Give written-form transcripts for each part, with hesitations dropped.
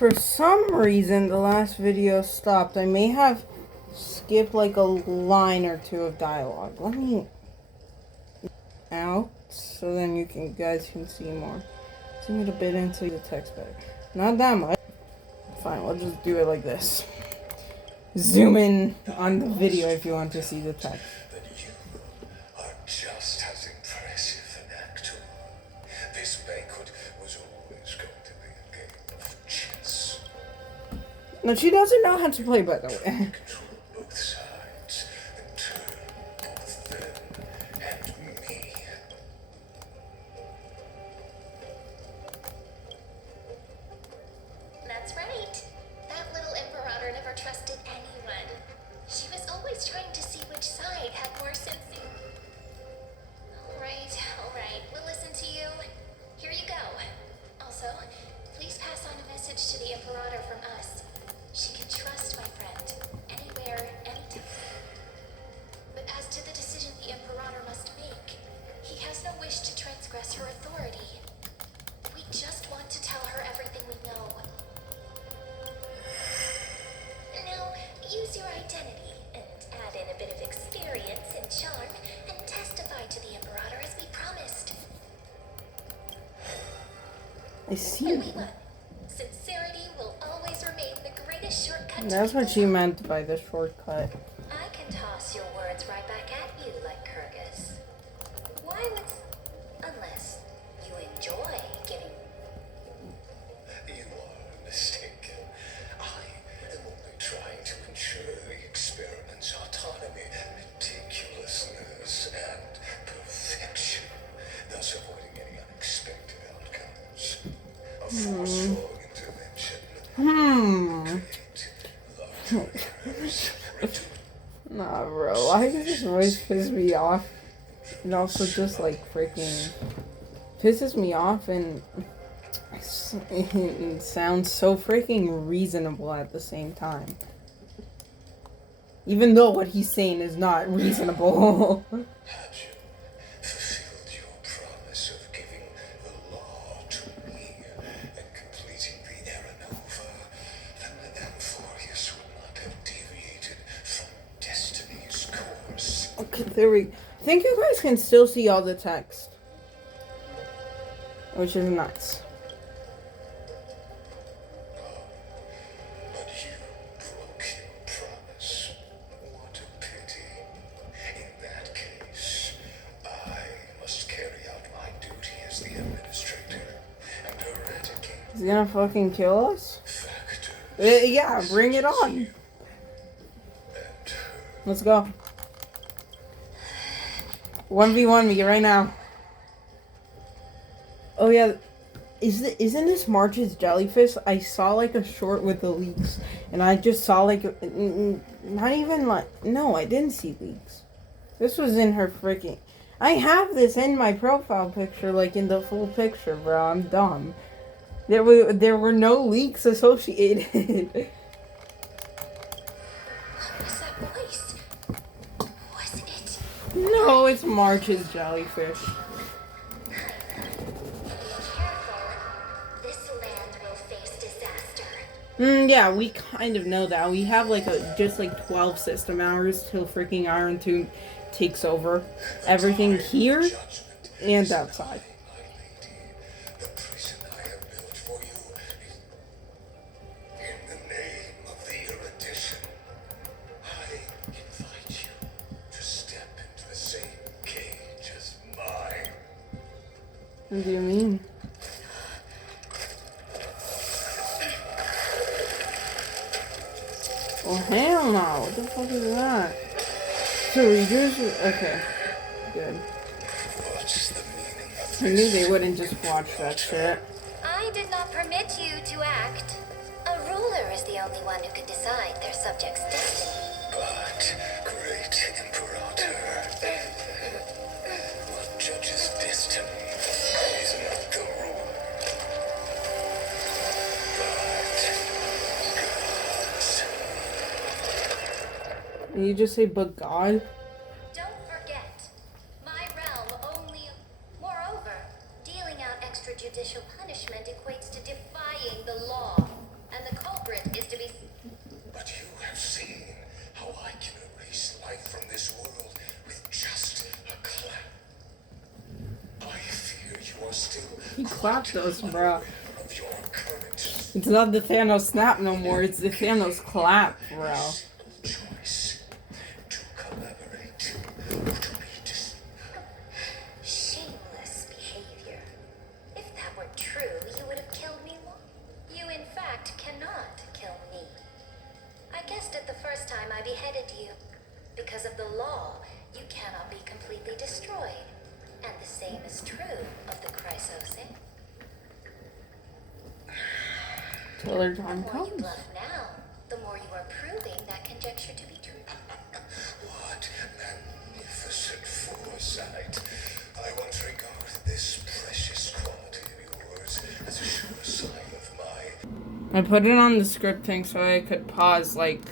For some reason, the last video stopped. I may have skipped like a line or two of dialogue. Let me out so then guys can see more. Zoom it a bit into the text better. Not that much. Fine, we'll just do it like this. Zoom in on the video if you want to see the text. But you are just as impressive an actor. This banquet was always going to be a game of chess. No, she doesn't know how to play, by the way. Control both sides and turn both them and me. That's right. That little Imperator never trusted anyone. She was always trying to see which side had more sense. All right, we'll listen to you. Here you go. Also, please pass on a message to the Imperator from us. She can trust my friend, anywhere, anytime. But as to the decision the Imperator must make, he has no wish to transgress her authority. We just want to tell her everything we know. Now, use your identity and add in a bit of experience and charm and testify to the Imperator as we promised. I see. Only one. Sincerity will always remain the greatest shortcut. That's what she meant by the shortcut. I can toss your words right back at you like Kyrgyz. Why would... Unless you enjoy getting... You are mistaken. I am only trying to ensure the experiment's autonomy, meticulousness, and perfection, thus avoiding any unexpected outcomes. A forceful intervention. Nah, bro. Why does this voice piss me off? It also just like freaking pisses me off and it sounds so freaking reasonable at the same time. Even though what he's saying is not reasonable. Had you fulfilled your promise of giving the law to me and completing the Aeronova, then the Amphorius would not have deviated from destiny's course. Okay, there we go. I think you guys can still see all the text. Which is nice. But you broke your promise. What a pity. In that case, I must carry out my duty as the administrator and eradicate He's gonna fucking kill us? factors. Yeah, bring it on. And Let's go. 1v1 me right now. Oh yeah, isn't this March's jellyfish? I saw like a short with the leaks, and I just saw like not even like no, I didn't see leaks. This was in her freaking. I have this in my profile picture, like in the full picture, bro. I'm dumb. There were no leaks associated. What was that voice? Was it... No, it's March's jellyfish. Be careful. This land will face disaster. Yeah, we kind of know that. We have like just 12 system hours till freaking Iron 2 takes over everything here and outside. the prison I have built for you is in the name of the erudition. I invite you to step into the same cage as mine. What do you mean? Oh hell no! What the fuck is that? So readers, okay, good. What's the meaning of I knew they wouldn't just watch that shit. I did not permit you to act. A ruler is the only one who can decide their subject's destiny. But, great Imperator, what judges destiny is not the ruler, but Did you just say, but God? Don't forget, my realm only... Moreover, dealing out extrajudicial punishment equates to defying the law. clap those, bro. of your current It's not the Thanos snap no more, it's the Thanos clap, bro. choice to collaborate or to be Shameless behavior. If that were true, you would have killed me long. You, in fact, cannot kill me. I guessed it the first time I beheaded you. Because of the law, you cannot be completely destroyed. And the same is true of the Chrysos. Till their The time more you comes. bluff now, the more you are proving that conjecture to be true. What magnificent foresight. I once regarded this precious quality of yours as a sure sign of my I put it on the script thing so I could pause, like,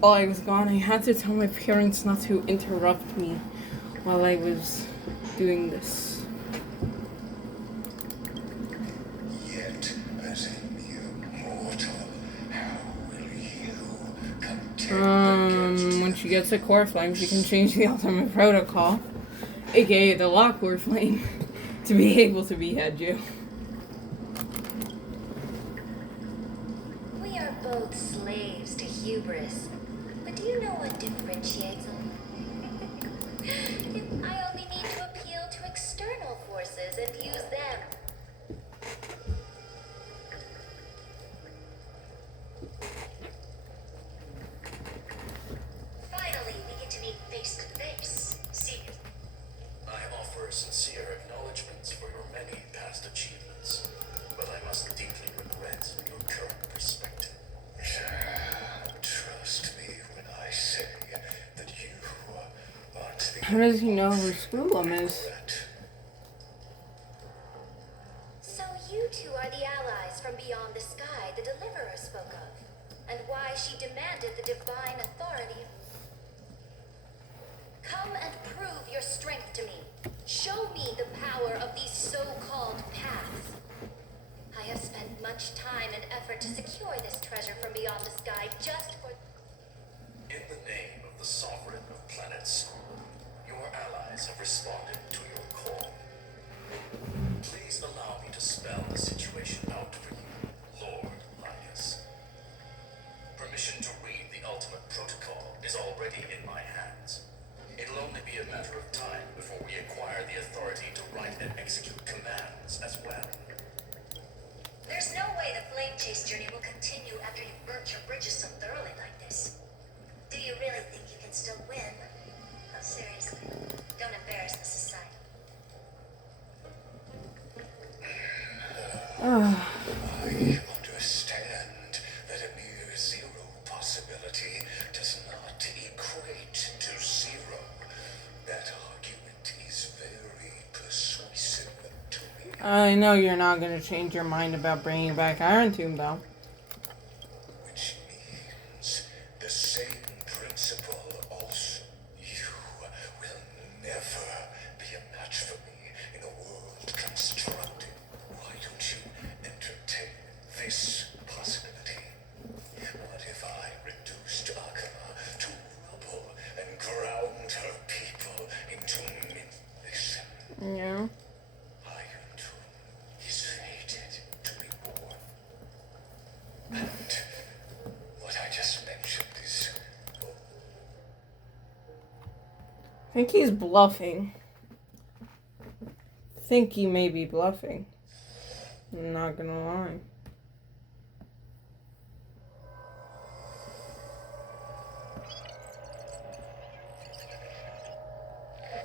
while I was gone. I had to tell my parents not to interrupt me while I was doing this. yet as a mere mortal. How will you contend against When she gets a core flame, she can change the ultimate protocol, aka the lock core flame, to be able to behead you. We are both slaves to hubris. But do you know what differentiates them? I only need to appeal to external forces and use them. Finally, we get to meet face to face. See you. I offer sincere acknowledgments for your many past achievements, but I must deeply regret your current perspective. Trust me when I say that you aren't the How does he know who Scroolum is? threat. So you two are the allies from beyond the sky the Deliverer spoke of, and why she demanded the divine authority. Come and prove your strength to me. Show me the power of these so-called paths. I have spent much time and effort to secure this treasure from beyond the sky just for... In the name of the Sovereign of Planets, your allies have responded to your call. Please allow me to spell the situation out for you, Lord Linus. Permission to read the ultimate protocol is already in my hands. It'll only be a matter of time before we acquire the authority to write and execute commands as well. There's no way the flame chase journey will continue after you've burnt your bridges so thoroughly like this. Do you really think you can still win? Oh, seriously, don't embarrass the society. I understand that a mere zero possibility does not equate to zero. That argument is very persuasive to me. I know you're not gonna change your mind about bringing back Iron Tomb, though. Which means the same principle also. You will never be a match for me in a world constructed. Why don't you entertain this possibility? What if I reduced Akama to rubble and ground her people into listen. Yeah. Iron Tomb is fated to be born. And what I just mentioned is I think he's bluffing. I think he may be bluffing. I'm not gonna lie.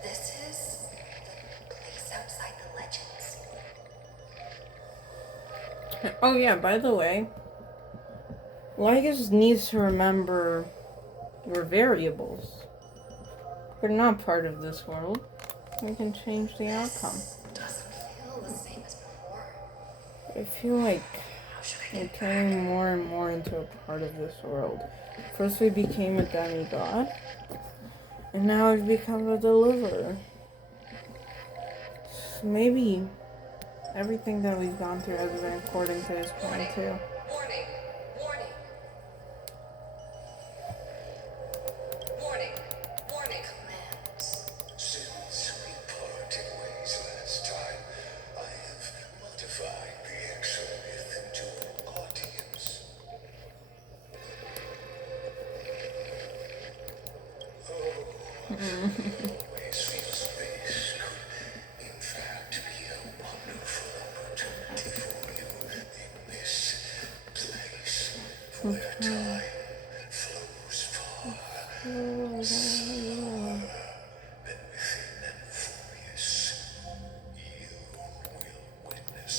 This is the place outside the legends. Oh yeah, by the way, Lygus needs to remember your variables. They're not part of this world. We can change the outcome. Doesn't feel the same as before. I feel like How should I we're get back? turning more and more into a part of this world. First we became a demigod, and now we've become a deliverer. So maybe everything that we've gone through has been according to his plan too. Warning! Warning! Warning! Warning! Commands. since we parted ways last time, I always feels this could, in fact, be a wonderful opportunity for you in this place where time flows far, slower than within Euphorius. You will witness.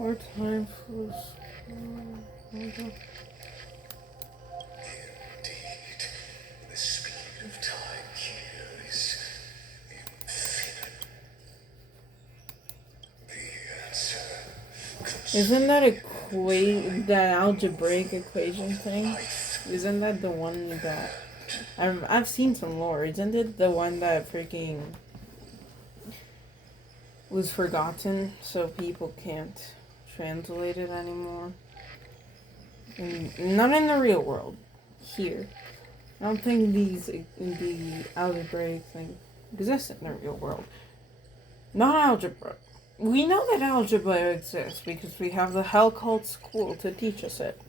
Our time flows. Indeed, the speed of time here is infinite. The answer Isn't that that algebraic equation thing? Isn't that the one that I've seen some lore? Isn't it the one that freaking was forgotten so people can't translate it anymore? Not in the real world. Here. I don't think the algebraic thing exists in the real world. Not algebra. We know that algebra exists because we have the Hell Cult School to teach us it.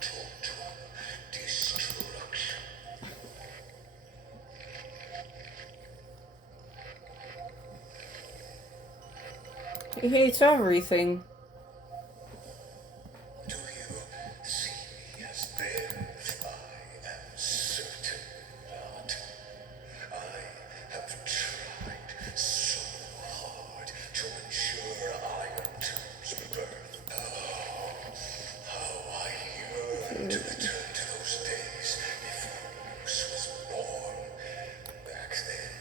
total destruction. He hates everything. Do you see me as this? I am certain not. I have tried so hard to ensure Iron Two's birth. Oh, how I yearn to return to those days before Moose was born. Back then,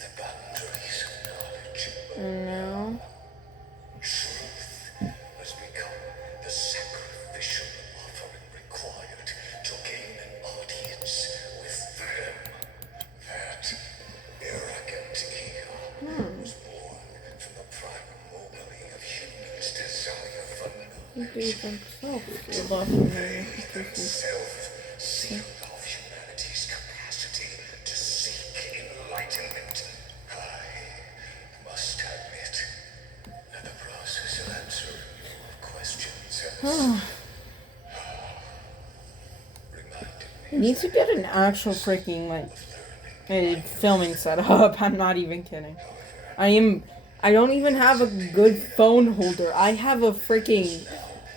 the boundaries of knowledge No. truth has become the sacrificial offering required to gain an audience with them. That arrogant eon was born from the primal mobily of humans' desire for He knowledge. gave himself a lot of That self sealed off humanity's capacity to seek enlightenment. I must admit that the process of answering your questions has reminded He me needs to get an actual freaking filming setup. I'm not even kidding. I don't even have a good phone holder. I have a freaking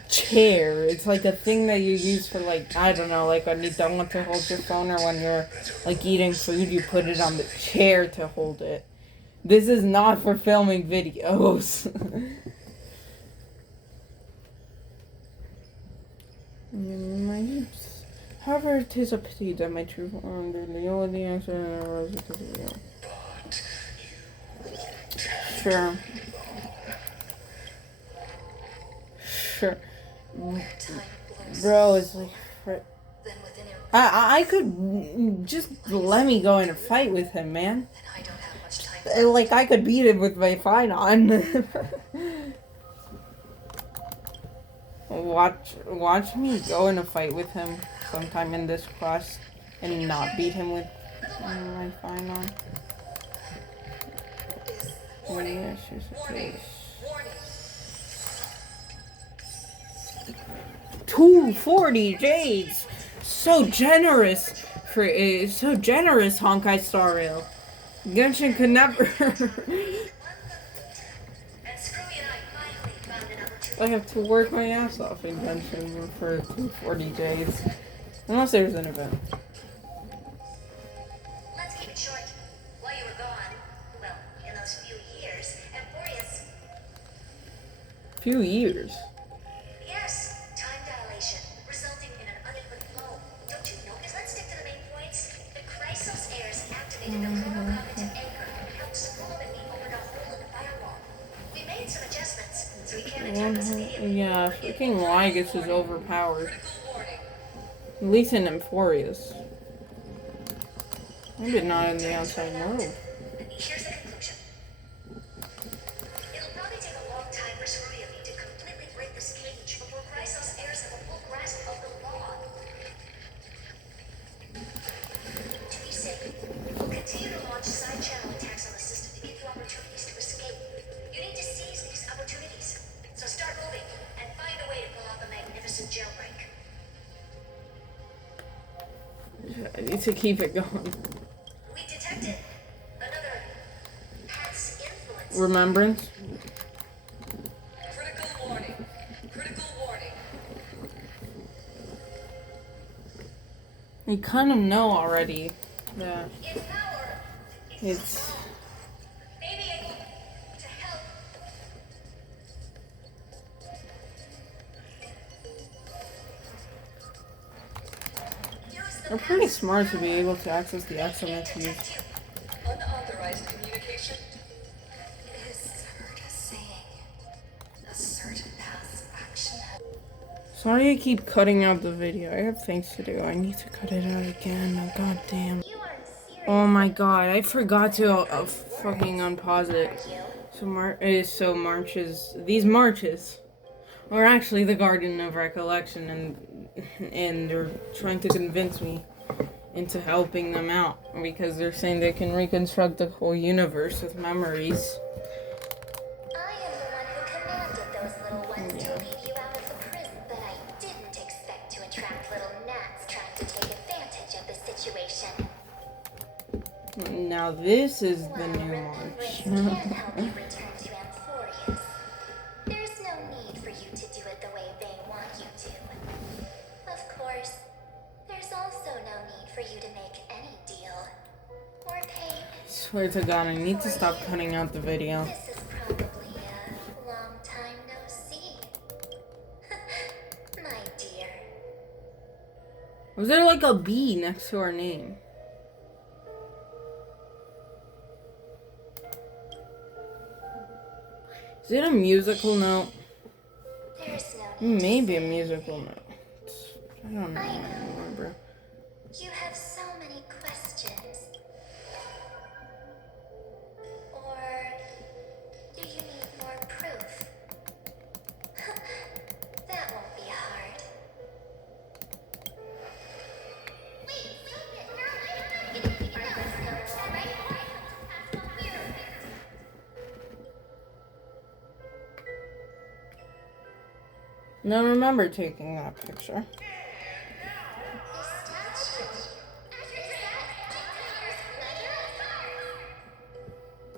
chair. It's like a thing that you use for I don't know, like when you don't want to hold your phone or when you're eating food, you put it on the chair to hold it. This is not for filming videos. However, it is a pity that my true form, the only answer was because of you. Sure. Sure. Time blows. Bro, it's like... Then within it, I could just let me go in a fight with him, man. then I don't have much time. Like, I could beat him with my fight on. Watch me go in a fight with him sometime in this quest and not beat him with my fine on. Is Warning. Yes, yes, warning, okay. warning. 240 jades. So generous so generous, Honkai Star Rail. Genshin could never. And Screwy and I finally found an opportunity. I have to work my ass off in Genshin for 240 jades, unless there's an event. Let's keep it short. While you were gone, well, in those few years, Emporius. Few years. Yes, time dilation, resulting in an uneven flow. Don't you notice? Let's stick to the main points. The Chrysos heirs activated the chronocompetent anchor, helped Scroll and me open a hole in the firewall. We made some adjustments, so we can't attack us immediately. Yeah, freaking Lygus is overpowered. Critical warning. At least in Emporius. Maybe not in the outside world. Here's the conclusion. It'll probably take a long time for Screwy and me to completely break this cage before Chrysos heirs have a full grasp of the law. To be safe, we'll continue to launch side-channel attacks on the system to give you opportunities to escape. You need to seize these opportunities. So start moving and find a way to pull off a magnificent jailbreak. to keep it going. We detected another Pat's influence. Remembrance? Critical warning. Critical warning. You kind of know already that Its power it's... may be able to help. Use the They're pretty Pat's smart to be power. able to access the XMX use. Detective. Unauthorized communication. Is heard as saying a certain past action has Sorry I keep cutting out the video. I have things to do. I need to cut it out again. Oh, god damn. You aren't serious. Oh my god, I forgot to fucking unpause it. Are you? So marches, these marches are actually the Garden of Recollection, and they're trying to convince me into helping them out because they're saying they can reconstruct the whole universe with memories. I am the one who commanded those little ones to leave you out of the prison, but I didn't expect to attract little gnats trying to take advantage of the situation. Now this is the While new remembrance march. can help you return to Amphorius, there's no need for you to do it the way they want you to. Of course, there's also no need for you to make any deal or pay. Swear to god, I need to stop cutting out the video. This is probably a long time no see. My dear. Was there like a B next to our name? Is it a musical note? There's no need to Maybe a say musical anything. note. I don't know. I don't remember. You have so many questions. Or do you need more proof? That won't be hard. No, I remember taking that picture.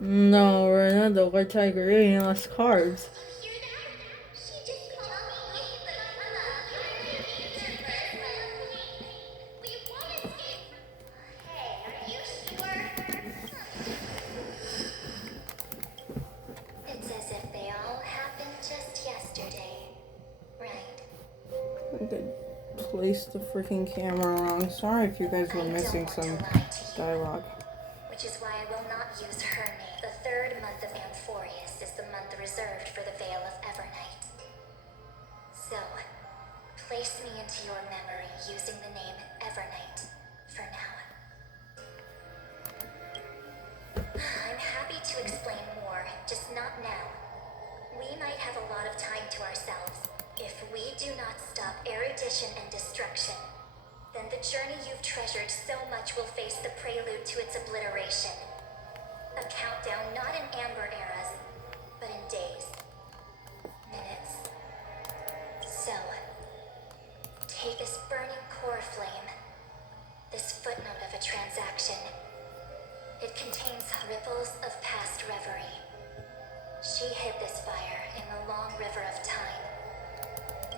No, Ronaldo, we're Tiger less cards. It's as if they all happened just yesterday, right? I think I placed the freaking camera wrong. Sorry if you guys were missing some dialogue. Which is why I will not use her name. The third month of Amphorius is the month reserved for the Veil of Evernight. So, place me into your memory using the name Evernight for now. I'm happy to explain more, just not now. We might have a lot of time to ourselves. If we do not stop erudition and destruction, then the journey you've treasured so much will face the prelude to its obliteration. A countdown not in amber eras, but in days, minutes. So, take this burning core flame, this footnote of a transaction. It contains ripples of past reverie. She hid this fire in the long river of time.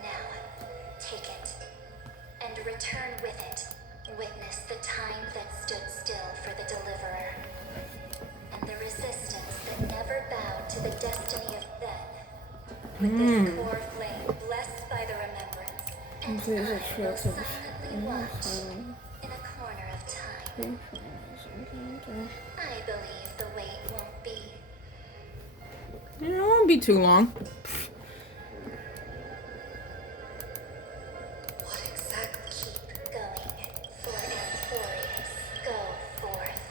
Now, take it, and return with it. Witness the time that stood still for the deliverer, and the resistance that never bowed to the destiny of then. With this core flame blessed by the remembrance, and I will silently watch in a corner of time. I believe the wait won't be. It won't be too long. what exactly? Keep going, for Amphorius, go forth.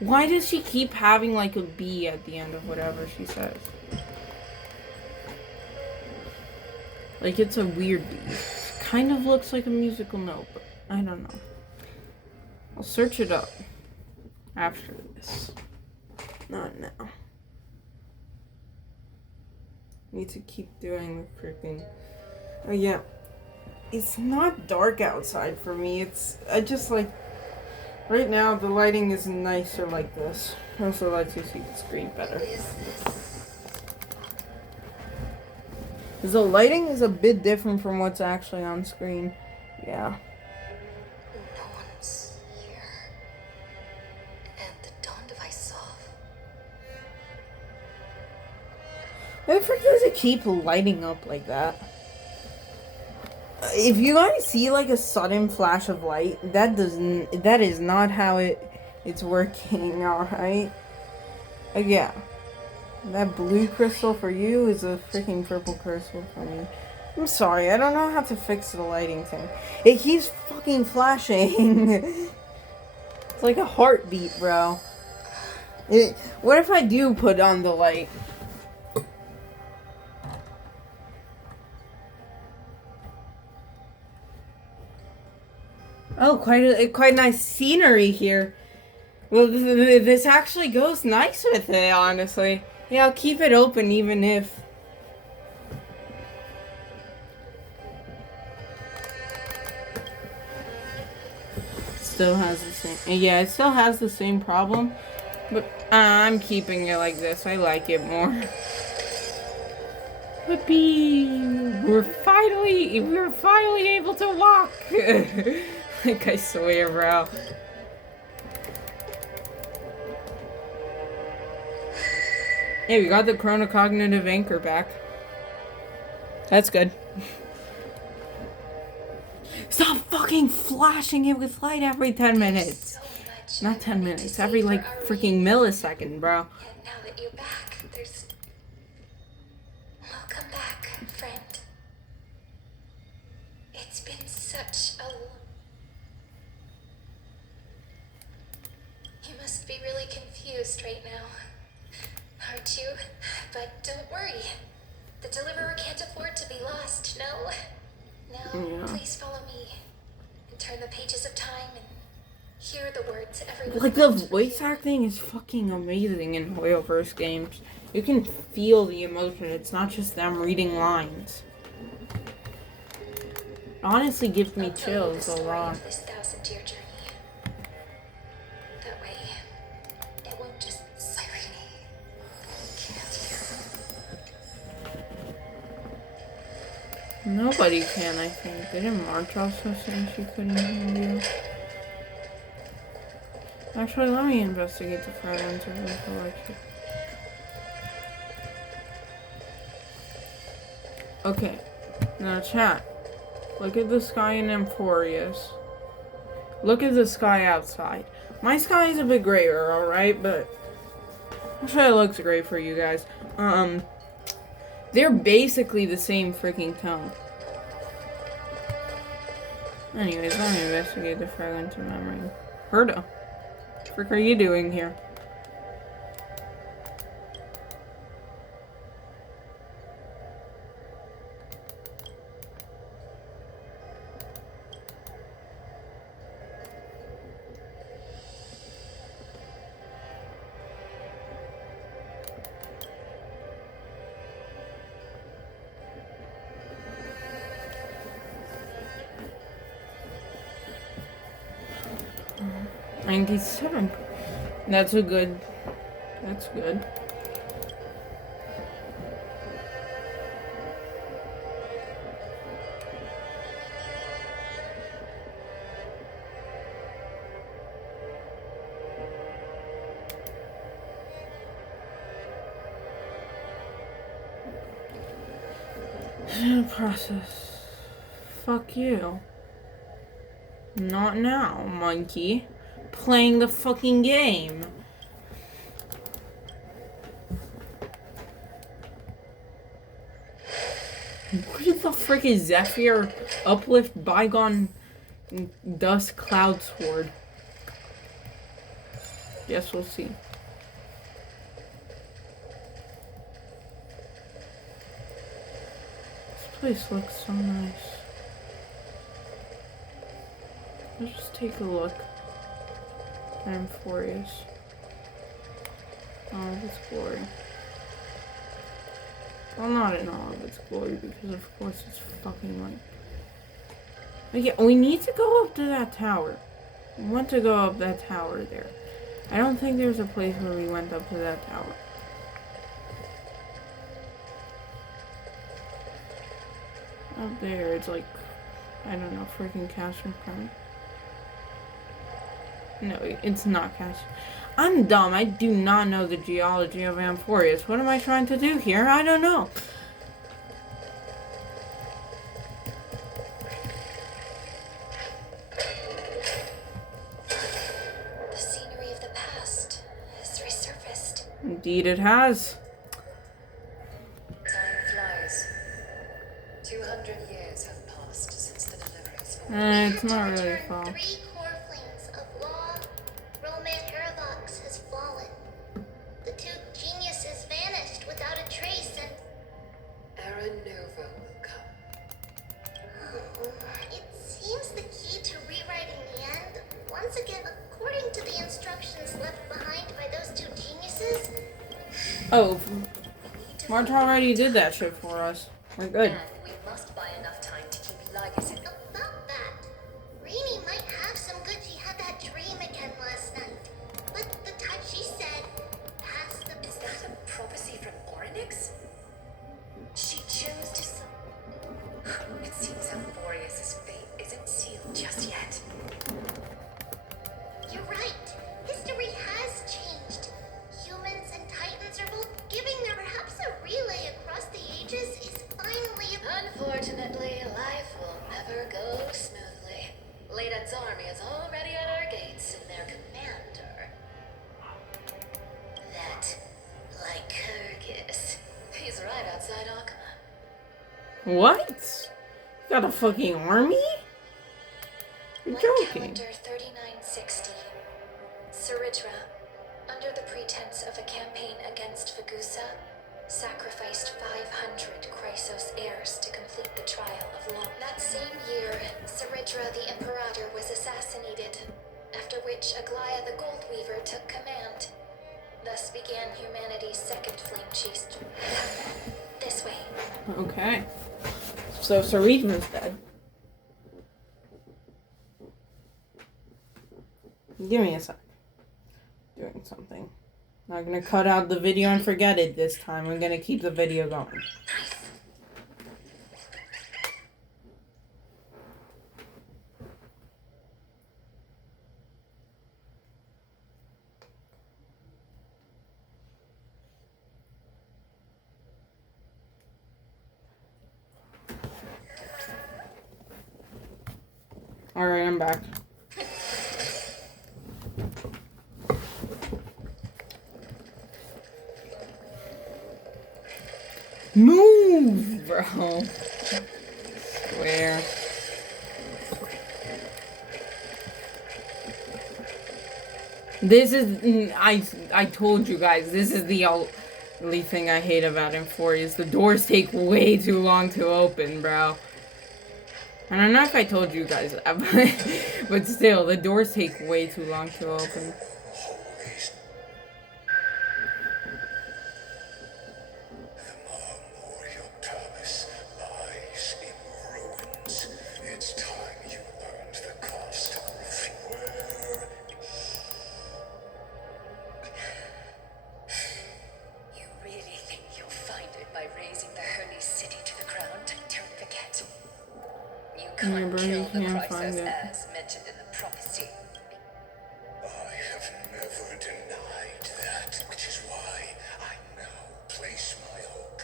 Why does she keep having like a B at the end of whatever she says? Like it's a weird B. Kind of looks like a musical note, but I don't know. I'll search it up after this. Not now. Need to keep doing the freaking. Oh yeah. It's not dark outside for me. I just like, right now the lighting is nicer like this. It also lets you see the screen better. Is this? The lighting is a bit different from what's actually on screen. Yeah. No one's here. And the dawn device off. Why the frick does it keep lighting up like that? If you guys see like a sudden flash of light, that is not how it's working, alright? Yeah. That blue crystal for you is a freaking purple crystal for me. I'm sorry, I don't know how to fix the lighting thing. It keeps fucking flashing. It's like a heartbeat, bro. What if I do put on the light? Oh, quite nice scenery here. Well, this actually goes nice with it, honestly. Yeah, I'll keep it open even if... Still has the same... Yeah, it still has the same problem. But I'm keeping it like this. I like it more. Whippy! We're finally able to walk! Like, I swear, bro. Hey, we got the chronocognitive anchor back. That's good. Stop fucking flashing it with light every 10 minutes. So much Not 10 I need to minutes, say every for like our freaking millisecond, bro. And now that you're back, there's... Welcome back, friend. It's been such a... You must be really confused right now, aren't you? But don't worry. The deliverer can't afford to be lost, no. Now, Yeah. please follow me and turn the pages of time and hear the words everyone Like, the wants for voice you. acting is fucking amazing in Hoyoverse games. You can feel the emotion, it's not just them reading lines. It honestly gives me I'll tell you the chills a story lot. of this 1,000-year journey. That way, it won't just Cyrene. Can't hear. Nobody can, I think. Didn't March also say she couldn't hear you? Actually, let me investigate the fragments of the collection. Okay, now chat. Look at the sky in Emphorius. Look at the sky outside. My sky is a bit grayer, alright, but actually it looks great for you guys. They're basically the same freaking tone. Anyways, let me investigate the fragment of memory. Herda, what the frick are you doing here? $97. That's good. Process. Fuck you. Not now, monkey. Playing the fucking game. Where the frick is Zephyr? Uplift bygone dust cloud sword. Guess we'll see. This place looks so nice. Let's just take a look. I'm furious. All of its glory. Well, not in all of its glory, because of course it's fucking like Yeah, we need to go up to that tower. We want to go up that tower there. I don't think there's a place where we went up to that tower. Up there, it's like, I don't know, freaking Castle Crown. No, it's not Castle. I'm dumb. I do not know the geology of Amphorius. What am I trying to do here? I don't know. The scenery of the past has resurfaced. Indeed it has. Time flies. 200 years have passed since the deliverance. It's not really a Turn fall. 3 core flames of law. Roman Heravox has fallen. The 2 geniuses vanished without a trace, and Era Nova will come. it seems the key to rewriting the end, once again, according to the instructions left behind by those 2 geniuses. Oh, March already did that shit for us. We're good. And we must buy enough time to keep Elias in. About that, Rini might have some good she had that dream again last night. But the type she said past the... Is that a prophecy from Orynyx? She chose to... It seems Amphorius' fate isn't sealed just yet. You're right. History has changed. Humans and Titans are both giving their perhaps a relay across the ages is finally... Unfortunately, life will never go smoothly. Layden's army is already at our gates, and their commander... That Lycurgus. He's right outside Akama. What? You got a fucking army? You're Like joking. calendar 3960, Saritra, under the pretense of a campaign against Vagusa, sacrificed 500 Chrysos heirs to complete the trial of law. That same year, Saritra the Imperator was assassinated, after which Aglaya the Goldweaver took command. Thus began humanity's second flame chase. This way. Okay. So Sarita's dead. Give me a sec. Doing something. Not gonna cut out the video and forget it this time. I'm gonna keep the video going. Alright, I'm back. Move, bro. Where? This is... I told you guys, this is the only thing I hate about Amphorius. The doors take way too long to open, bro. I don't know if I told you guys that, but still, the doors take way too long to open. Memorial Palace lies in ruins. It's time you learned the cost of where. You really think you'll find it by raising the Hurley city to the ground? Don't forget. You Yeah, can't bro, kill you the can't find Chrysos it. as mentioned in the prophecy. I have never denied that, which is why I now place my hope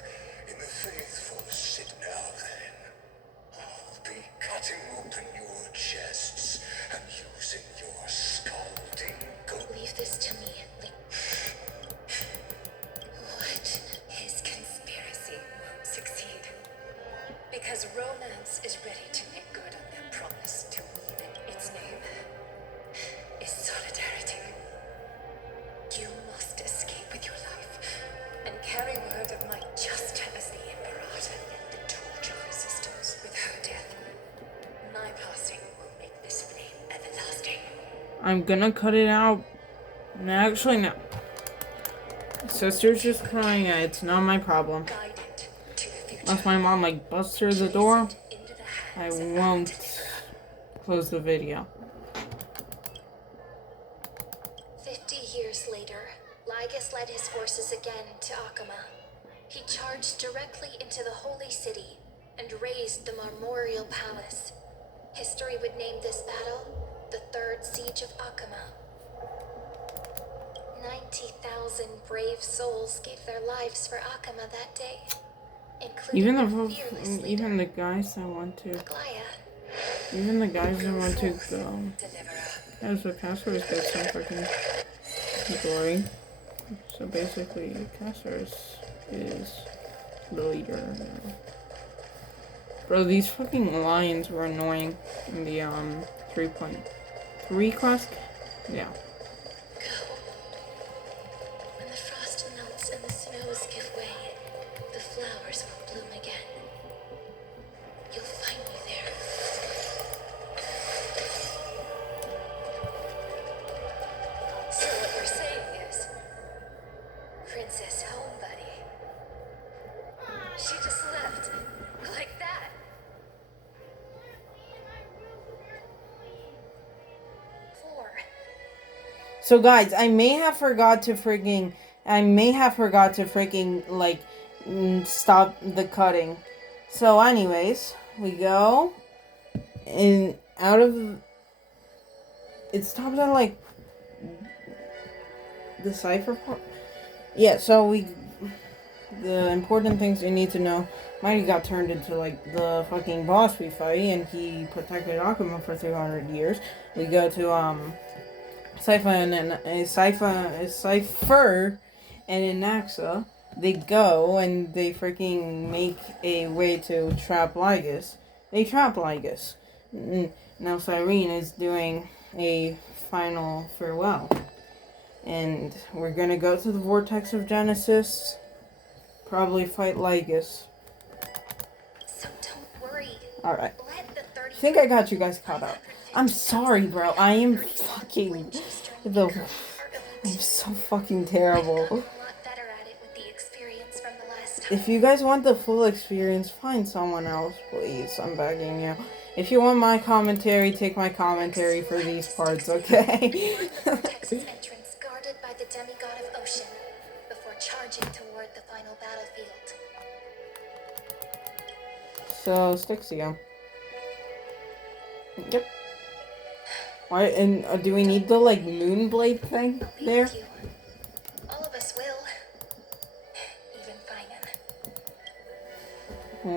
in the faithful. Sit now then. I'll be cutting open your chests and using your scalding gold. Leave this to me. What? His conspiracy won't succeed. Because romance is ready to make good on their promise to weave in its name is solidarity. You must escape with your life and carry word of might just as the Imperator lit the torch of resistance with her death. My passing will make this flame everlasting. I'm gonna cut it out. No, actually, no. Sister's just crying. It's not my problem. Guide it to the future. Unless my mom, like, busts through the door, Place it into the I hands of won't the deliverer. close the video. 50 years later, Lygus led his forces again to Akama. He charged directly into the holy city and razed the Memorial Palace. History would name this battle the Third Siege of Akama. 90,000 brave souls gave their lives for Akama that day, including their fearless leader, Even the guys that want to Aglaya. even the guys that want to go. Deliverer. As the Castors get some freaking glory. So basically Castors is the leader now. Bro, these fucking lions were annoying in the 3.3 quest. Yeah. Go. When the frost melts and the snows give way, the flowers will bloom again. You'll find me there. So what you're saying is, Princess Home Buddy. She just left. Like that. Four. So guys, I may have forgot to freaking like stop the cutting. So anyways, we go and out of it stops at like the cipher part. Yeah, so the important things you need to know. Mighty got turned into like the fucking boss we fight, and he protected Akuma for 300 years. We go to Cypher and Naxa. They go and they freaking make a way to trap Lygus. They trap Lygus. Now Cyrene is doing a final farewell. And we're gonna go to the Vortex of Genesis. Probably fight Lygus. So don't worry. Alright. Let the 30 I think I got you guys caught up. I'm sorry, bro. I am fucking I'm so fucking terrible. a lot better at it with the experience from the last time. If you guys want the full experience, find someone else, please. I'm begging you. If you want my commentary, take my commentary for these parts, okay? Vortex's entrance guarded by the demigod of ocean before charging toward the final battlefield. So, Stixio. Yep. Why, and do we need the, like, Moonblade thing I'll be there? with you. All of us will. Even Finan.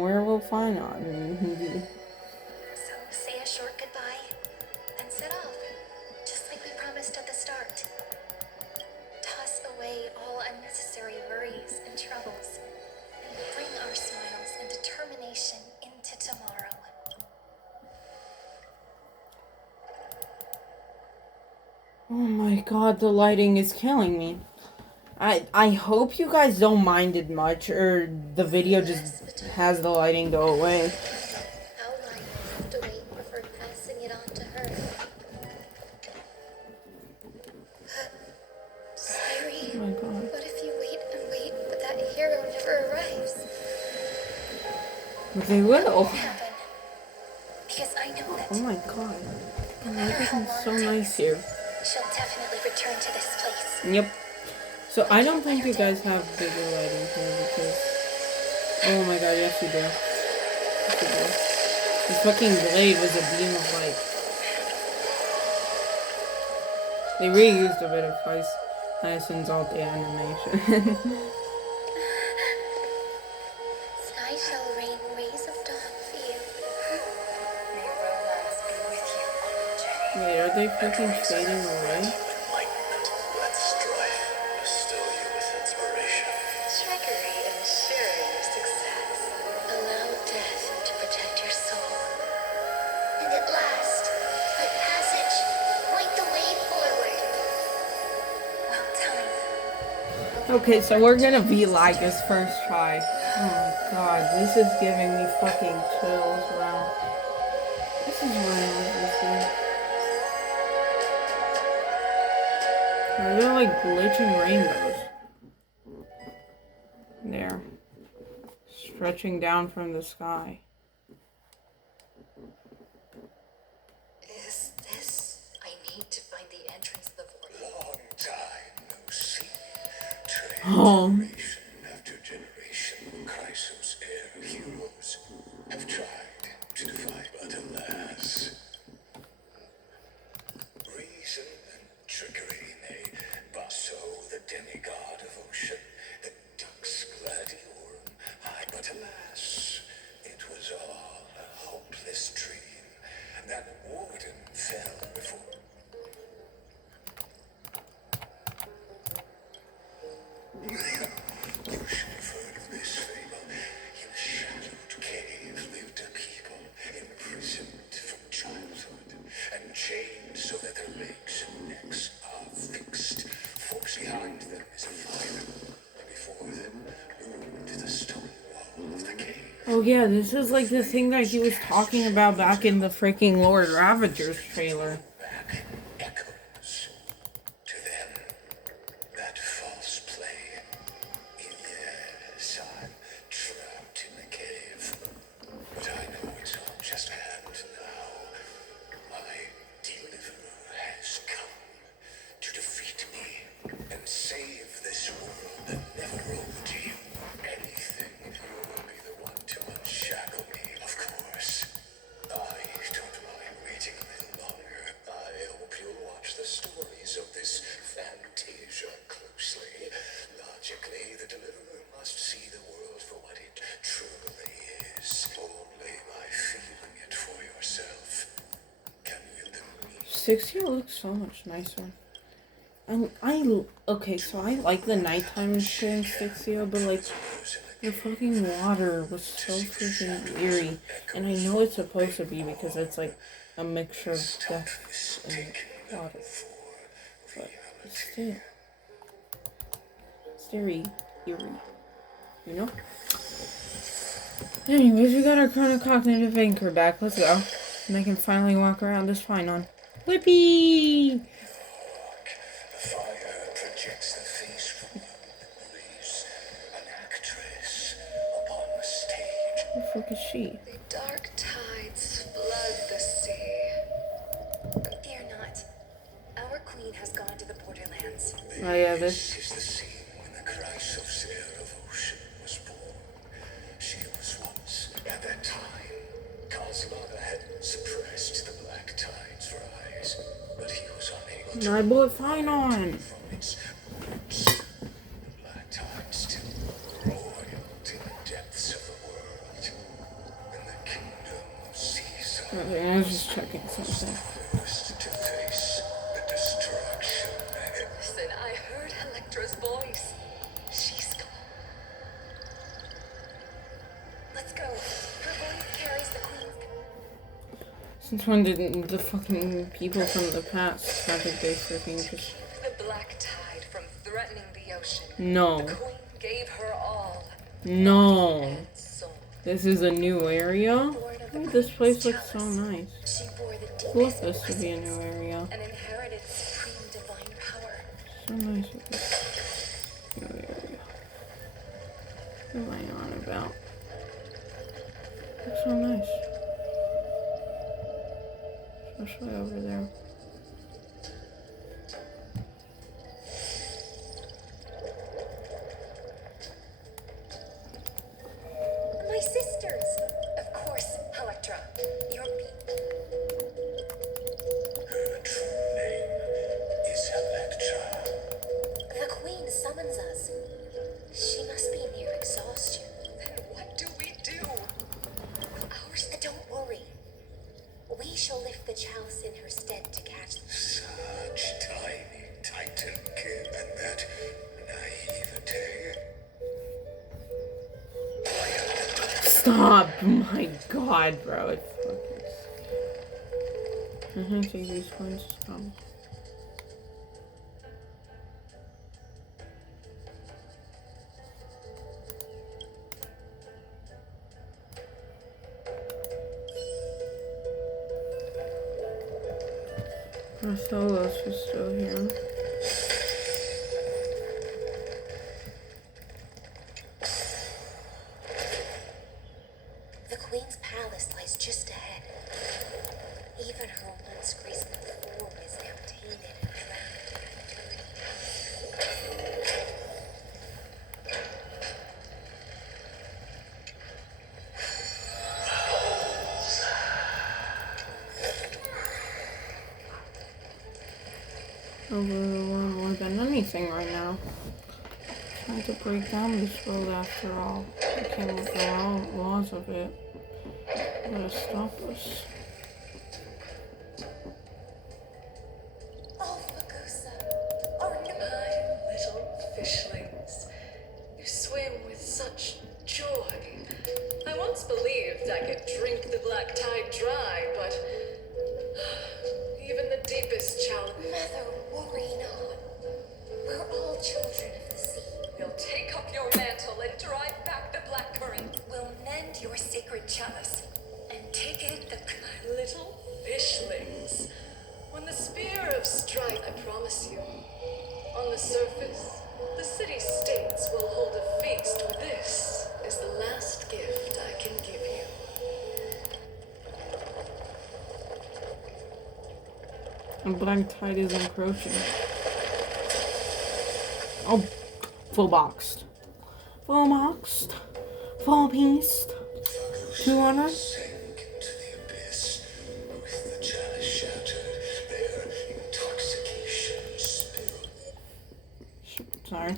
Where will Finan? So say a short goodbye, then set off, just like we promised at the start. Toss away all unnecessary worries and troubles. Bring our smiles and determination into tomorrow. Oh my god, the lighting is killing me. I hope you guys don't mind it much, or the video just has the lighting go away. How long will have to wait before passing it on to her? Syri, Oh my god. what if you wait and wait, but that hero never arrives? But they will. What will happen? Because I know that Oh my god. no matter how Everything's long so it nice takes, here. she'll definitely return to this place. Yep. So I don't think you guys have bigger lighting here because... Oh my god, yes you do. Yes you do. This fucking blade was a beam of light. They reused a bit of Hyacinth's alt animation. Sky shall rain rays of dawn for you. May romance be with you on the journey. Wait, are they freaking fading away? Enlightenment, let strife bestow you with inspiration. Trickery ensure your success. Allow death to protect your soul. And at last, by passage, point the way forward. Well timed. Okay, so we're gonna be Lygus first try. Oh my god, this is giving me fucking chills, bro. This is why I love this game. They're like glitching rainbows. There. Stretching down from the sky. Generation after generation of Chrysos heir heroes have tried to defy, but alas, reason and trickery, nay, Basso, the demigod of ocean, the duck's gladiolum, aye, but alas, it was all a hopeless dream. That warden fell before. You should have heard of this fable. In a shadowed cave lived a people, imprisoned from childhood, and chained so that their legs and necks are fixed. Forks behind them is a fire, and before them loomed the stone wall of the cave. Oh yeah, this is like the thing that he was talking about back in the freaking Lord Ravagers trailer. Back echoes to them that false play. Yes, I'm trapped in the cave, but I know it's all just a hand now. My deliverer has come to defeat me and save this world that never owed you anything. You'll be the one to unshackle me, of course. I don't mind waiting a little longer. I hope you'll watch the stories of this Fantasia closely. Logically, the deliverer must see the world for what it truly is, only by feeling it for yourself. Can you believe? 60 looks so much nicer. Okay, so I like the nighttime in 60, but like the fucking water was so freaking eerie, and I know it's supposed to be because it's like a mixture of death and water, but still, it's very eerie, you know? Anyways, we got our chronocognitive anchor back. Let's go. And I can finally walk around this fine on. Whippy! The fire projects the face from Louise, an actress upon the stage. What the frick is she? The dark tides flood the sea. Fear not. Our queen has gone to the borderlands. Oh yeah, this. This is the scene when the Chrysos heir of ocean was born. She was once, at that time, Kozlana had suppressed the black tides for eyes, but he was unable to My boy fine on. from its roots. The black tide still roiled in the depths of the world, and the kingdom of Caesar Okay, I was just checking something. first to face the destruction. Listen, I heard Electra's voice. She's gone. Let's go. Her voice carries the queen's. Since when did the fucking people from the past have they freaking just... The black tide from threatening the ocean. No. The queen gave her all. No. And soul. This is a new area? Born of the Ooh, this queen's place looks so chalice. nice. She bore the I deepest want this to be a new innocence area. and inherited supreme divine power. So nice with this new area. What am I on about? Looks so nice. Especially over there. My sisters! Of course, Electra. Your Her true name is Electra. The queen summons us. She must be near exhaustion. Then what do we do? Ours, don't worry. We shall lift the chalice in her stead to catch them. Such tiny titan kid and that naivete. Stop! My god, bro. It fucking... take these coins. Stop. Marcelos was still here. The queen's palace lies just ahead. Even her once graceful form is now tainted and drowned. over the world more than anything right now. Trying to break down this world after all. We came with the laws of it. Let us stop us. Oh, Magusa, our little fishlings. You swim with such joy. I once believed I could drink the black tide dry, but even the deepest challenge. Mother, worry not. We're all children of the sea. We'll take up your mantle and drive back the black current. We'll mend your sacred chalice and take it the my little fishlings. When the spear of strife, I promise you, on the surface, the city-states will hold a feast. This is the last gift I can give you. The black tide is encroaching. Oh, full boxed. Full boxed. Full pieced. 200? Sank into the abyss, with the chalice shattered, their intoxication spilled. Sorry.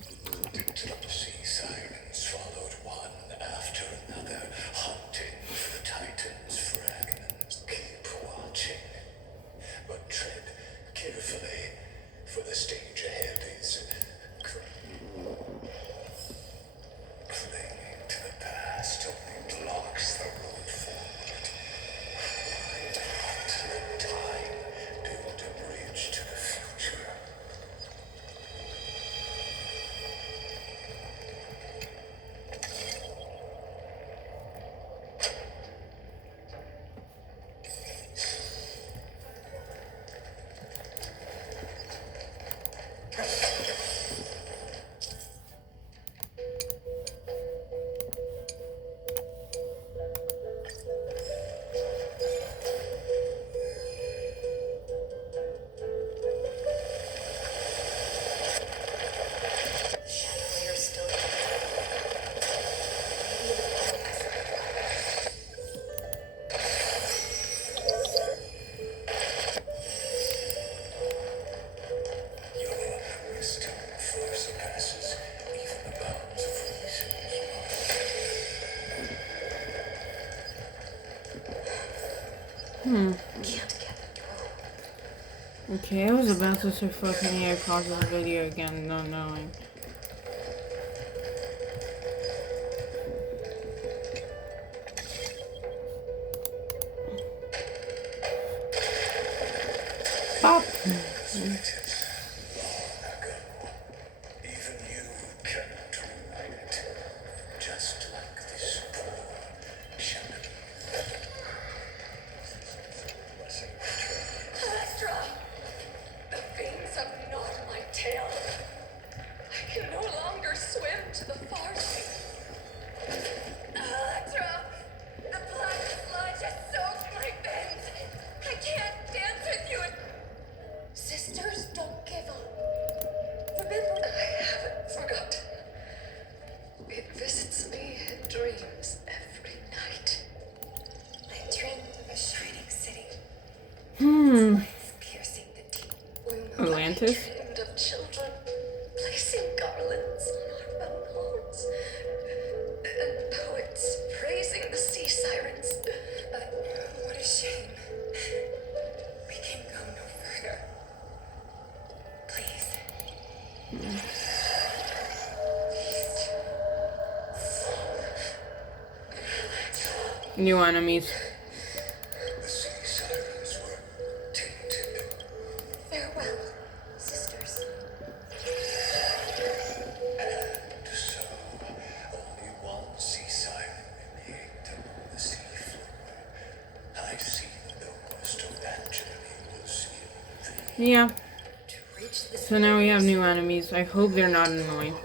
The sea sirens followed one after another, hunting for the Titan's fragments. Keep watching, but tread carefully, for the stage ahead is clinging to the past only blocks the road forward. Why not let time build a bridge to the future? Chandelier still. Your wisdom far surpasses even the bounds of reason. Can't get through. Okay, I was about to say fucking yeah, pause the video again, not knowing. Stop! Even you cannot rewrite it. Just like this poor chandelier. Electra! The veins have gnawed my tail. I can no longer swim to the far sea. Electra! The black sludge has soaked my veins. I can't dance with you. Sisters, don't give up. Remember, I haven't forgotten. It visits me in dreams every night. I dreamed of a shining city. Lights piercing the deep blue moon. Atlantis? I dreamed of children placing garlands on our bones. And poets praising the sea sirens. What a shame. We can go no further. Please. New enemies. The sea sirens were tainted. Farewell, sisters. And so, only one sea siren remained among the sea floor. I've seen the worst of Angeline's in thee. Yeah. To reach the So now we have new enemies. I hope they're not annoying.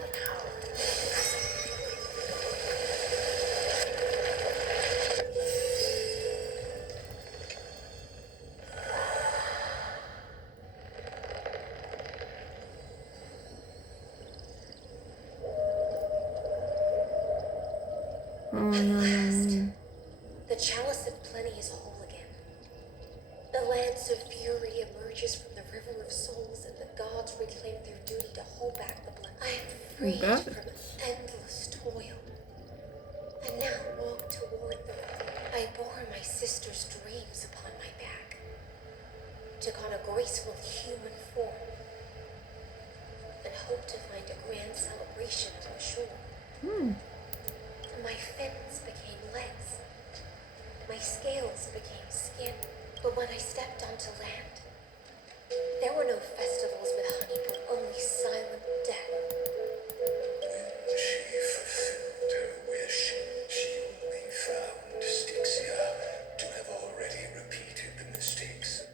The chalice of plenty is whole again. The lance of fury emerges from the river of souls, and the gods reclaimed their duty to hold back the blood. I am freed Bet. from endless toil, and now walk toward them. I bore my sister's dreams upon my back, took on a graceful human form, and hoped to find a grand celebration on the shore. My fins became legs, my scales became skin. But when I stepped onto land, there were no festivals with honey, but only silent death. When she fulfilled her wish, she only found Styxia to have already repeated the mistakes.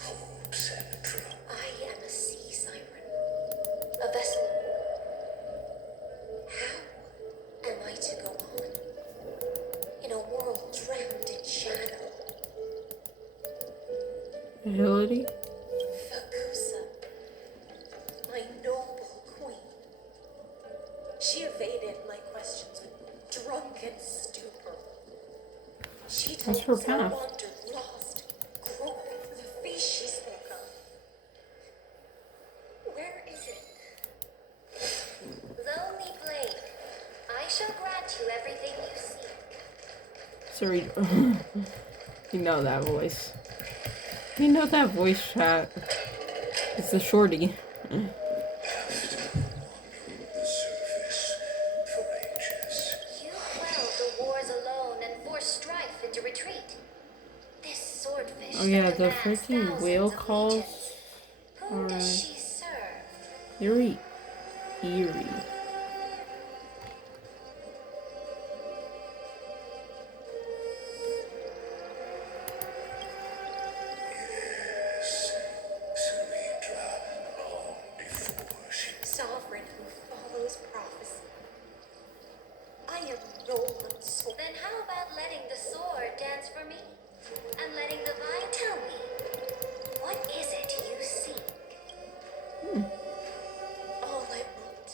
Hopes and trouble. I am a sea siren, a vessel. How am I to go on in a world drowned in shadow? Ability? Fagusa, my noble queen. She evaded my questions with drunken stupor. She told That's her us I path. wandered lost, cruel, the face she spoke of. Where is it? Lonely Blade, I shall grant you everything you seek. Sorry. You know that voice. You know that voice, chat. It's the shorty. After wandering the surface for ages, You quelled the wars alone and forced strife into retreat. This swordfish Oh yeah, that the commands freaking thousands whale of calls legions. Whom does are she serve? very eerie. yes, Ceridra, long before she Sovereign who follows prophecy. I am Nolan's soul. Then how about letting the sword dance for me? And letting the vine tell me, what is it you seek? All I want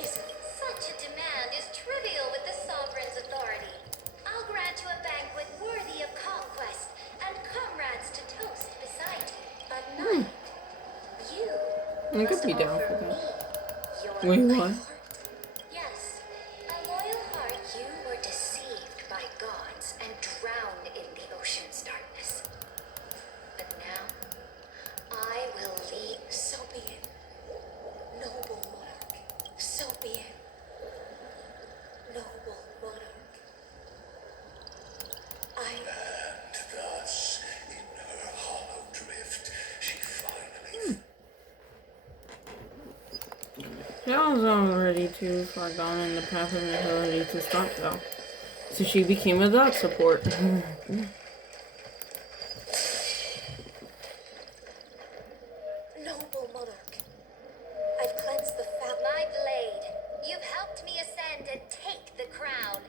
is a Such a demand is trivial with the sovereign's authority. I'll grant you a banquet worthy of conquest and comrades to toast beside you. But not you. I could must be down offer for that. me your Wait, life. what? Yes, a loyal heart. You were deceived by gods and drowned in the ocean's darkness. But now, I will lead. So be it. Noble monarch. So be it. Noble monarch. And thus, in her hollow drift, she finally That was already too far gone in the path of ability to stop though. So she became a dot support. Noble monarch. I've cleansed the fountain. My blade, you've helped me ascend and take the crown.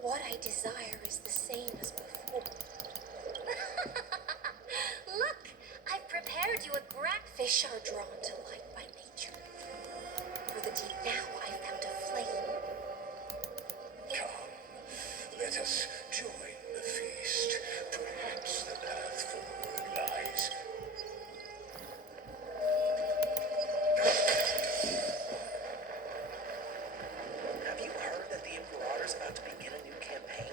What I desire is the same as before. Look, I've prepared you a Fish are drawn to light by nature. For the deep now I found a flame. come. Let us join the feast. Perhaps the path forward lies. Have you heard that the Imperator's about to begin a new campaign?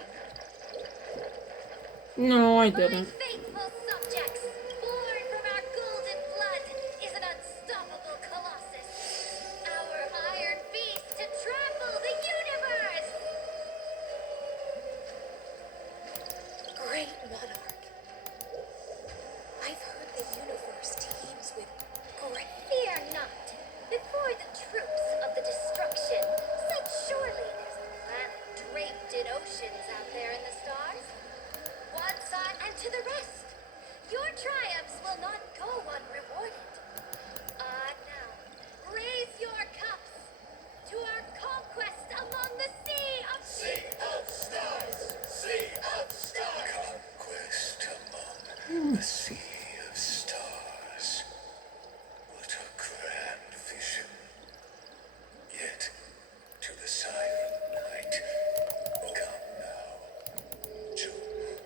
No, I My didn't. faithful subjects, born from our golden blood, is an unstoppable colossus. Our iron beast to trample the universe. Great monarch. I've heard the universe teems with great. Fear not. Before the troops of the destruction, such surely there's a planet draped in oceans out there in the stars. One side and to the rest. Your triumphs will not go unrewarded. Now, raise your cups to our conquest among the sea of Conquest among the sea of stars. What a grand vision. Yet, to the silent night, come now. June,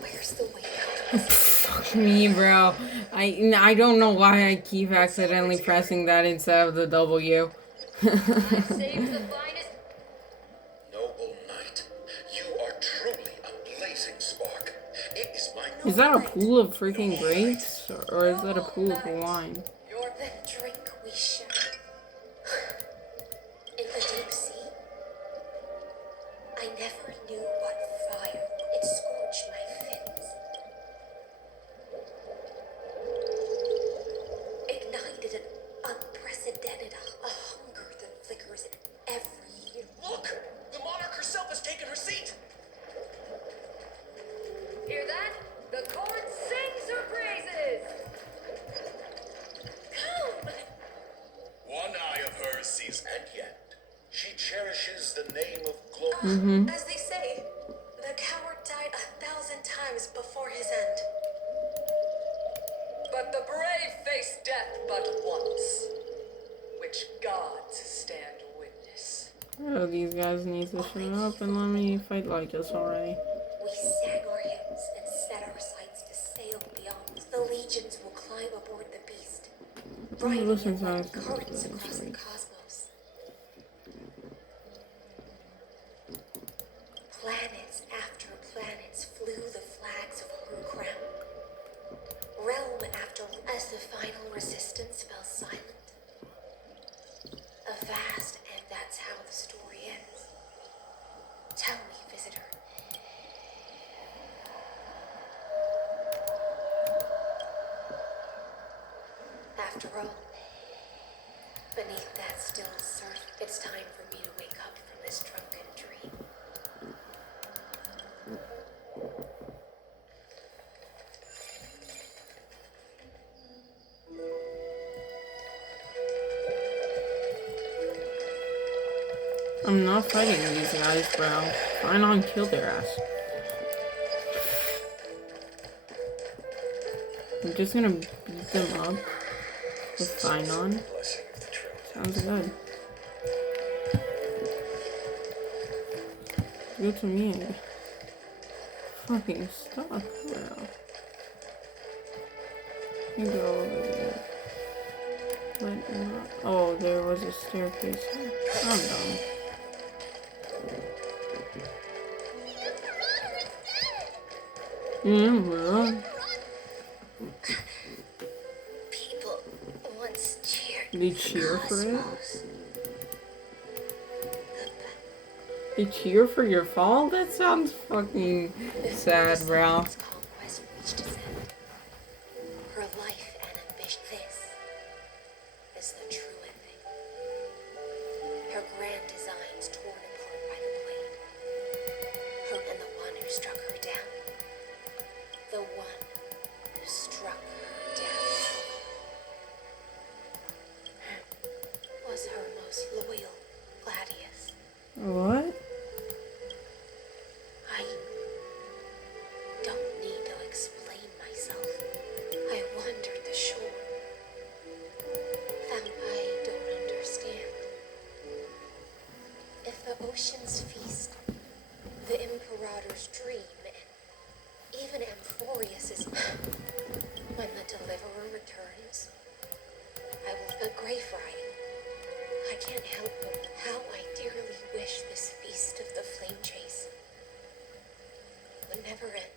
Where's the way out of this? Me, bro. I don't know why I keep accidentally pressing that instead of the W. Saves the finest. Noble knight, you are truly a blazing spark. It is my Is that a pool of freaking grapes? Or is that a pool of wine? You're the drink we share. In the deep sea, I never knew what fire it scorched my fins. Ignited an unprecedented hunger that flickers in every. Look! The monarch herself has taken her seat! Hear that? The court sings her praises! Come! One eye of hers sees, and yet she cherishes the name of glory. As they say, the coward died 1,000 times before his end. But the brave face death but once, which gods stand witness. Oh, these guys need to shut up and let me fight like this already. We sang our hymns and set our sights to sail beyond. The legions will climb aboard the beast, riding listen it to like us. currents across the Sorry. cosmos. Planets after planets flew the flags of her crown. Realm after, as the final resistance fell silent. A vast, and that's how the story ends. Tell me, visitor. After all, beneath that still surf, it's time for me to wake up from this drunken dream. I'm not fighting these guys, bro. Why not kill their ass? I'm just gonna beat them up with Finon. Blessing of the truth. Sounds good. Good to me. Fucking stuck, bro. You go over there. But not. Oh, there was a staircase. I'm dumb. Yeah, bro. People once cheered. They cheer for it? Cosmos. They cheer for your fall? That sounds fucking sad, bro. Its conquest reached its end. Her life and ambition. This is the true ending. Her grand designs torn apart by the blade. Her and the one who struck her down. The one who struck her down was her most loyal gladius. What? I don't need to explain myself. I wandered the shore. Found I don't understand. If the ocean's feast, the Imperator's dream, and even Amphorius's, when the Deliverer returns, I will a grave riding. I can't help but how I dearly wish this feast of the flame chase would never end.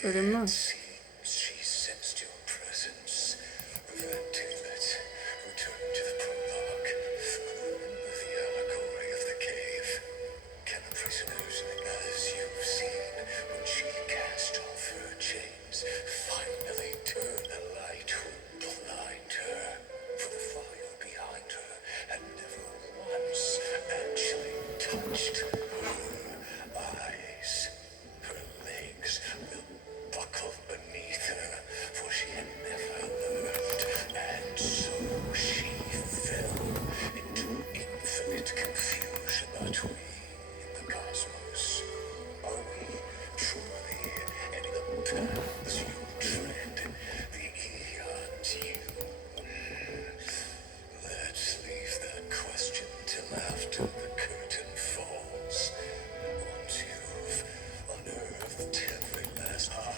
Pretty much. Seems she sensed your presence. Van Tillet, returning to the prologue. Remember the allegory of the cave? Can the prisoners, as you've seen, when she cast off her chains, finally turn the light who blind her? For the fire behind her had never once actually touched her eyes. Her legs will buckle beneath her, for she had never learned, and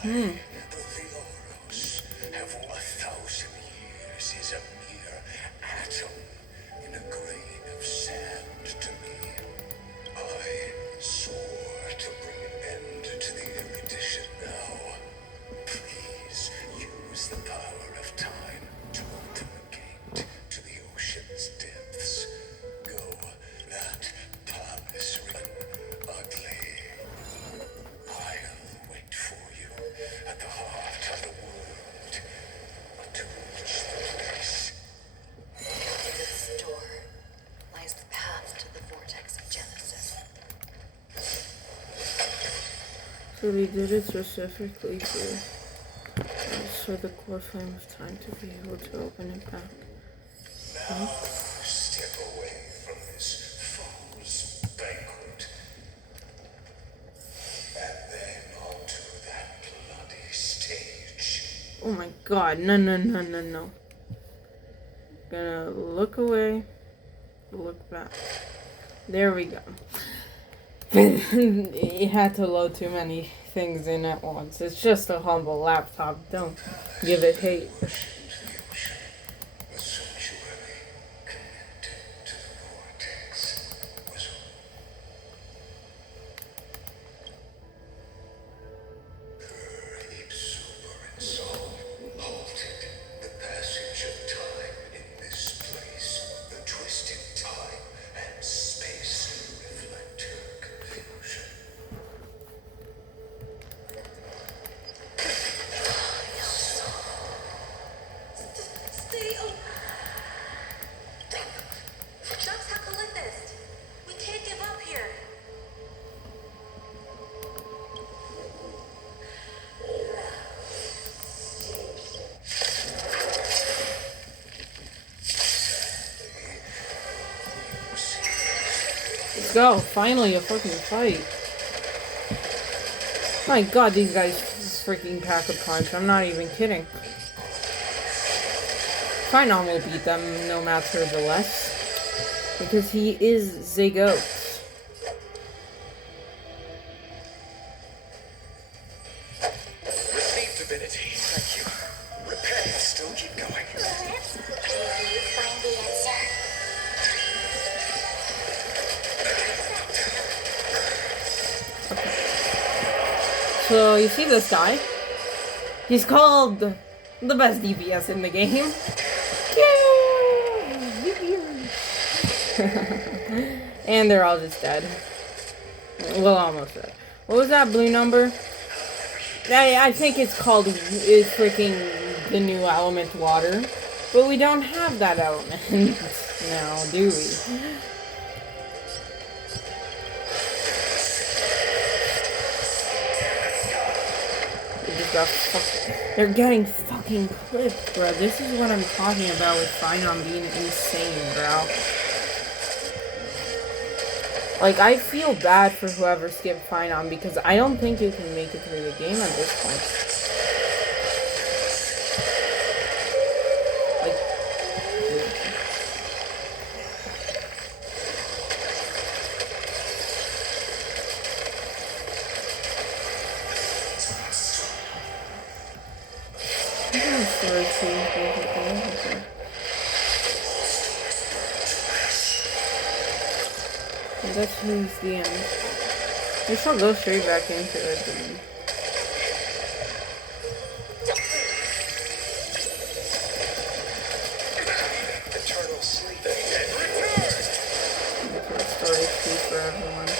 Oros have 1,000 years is a mere atom in a grain of sand to me. I swore to bring an end to the erudition now. Please use the power of time to open the gate to the ocean's depths. Go, that promise ugly. I'll wait for you at the heart of the world to reach the place. Under this door lies the path to the vortex of Genesis. So they did it specifically for the core flame of time to be able to open it back. Now step away from this fool's banquet. And then onto that bloody stage. Oh my god, no. Gonna look away, look back. There we go. It had to load too many things in at once. It's just a humble laptop. Don't give it hate. The sanctuary connected to the vortex was her exuberant song halted the passage of time in this place. The twisted time and space reflect her confusion. Stay alive. Just have to live this. We can't give up here. Let's go. Finally, a fucking fight. My god, these guys freaking pack a punch. I'm not even kidding. Finon will beat them no matter the less. Because he is the GOAT. Receive divinity. Thank you. Repent and still keep going. Perhaps you find the answer. So, you see this guy? He's called the best DPS in the game. And they're all just dead. Well, almost dead. What was that blue number? I think it's called freaking the new element water. But we don't have that element now, do we? They're getting fucking clipped, bro. This is what I'm talking about with Finon being insane, bro. Like, I feel bad for whoever skipped Finon because I don't think you can make it through the game at this point. Like, and that's who's the end. We shall go straight back into it. Then. Eternal sleep. Story key for everyone.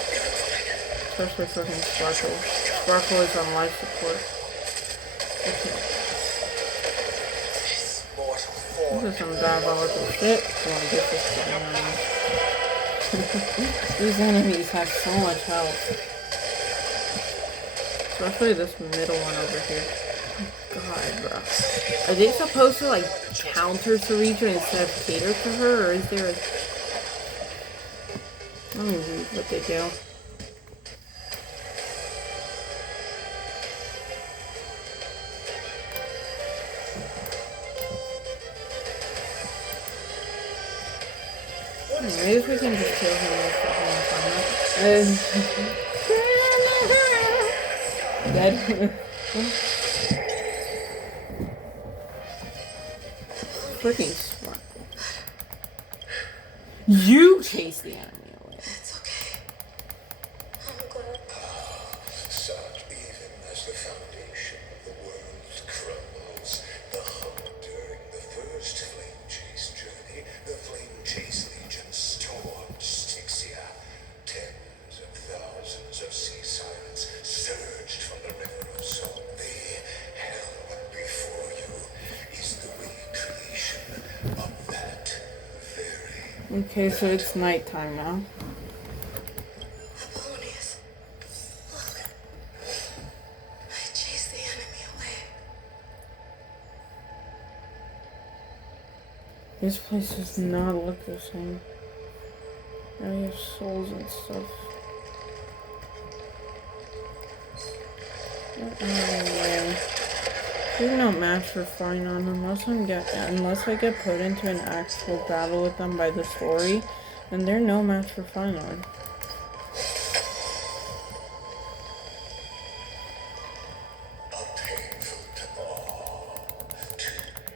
Especially fucking Sparkle. Sparkle is on life support. Okay. Mortal form. This is some diabolical shit. I want to get this shit on me. These enemies have so much health. Especially this middle one over here. God, bro. Are they supposed to, like, counter Sarija instead of cater to her? Or is there a... Let me read what they do. Maybe if we can just kill him with the Dead. freaking smart. You chase the enemy away. It's okay. I'm good. Such even as the foundation of the world crumbles, the hunt during the first flame chase journey, the flame chase legion stormed Styxia. Tens of thousands of sea sirens surged from the river of song. The hell before you is the recreation of that very Okay, so it's nighttime now. Polonius. Look. I chased the enemy away. This place does not look the same. Now you have souls and stuff. They're not matched for flying on unless I get put into an actual battle with them by the story, then they're no match for flying on. a painful tomorrow to remember.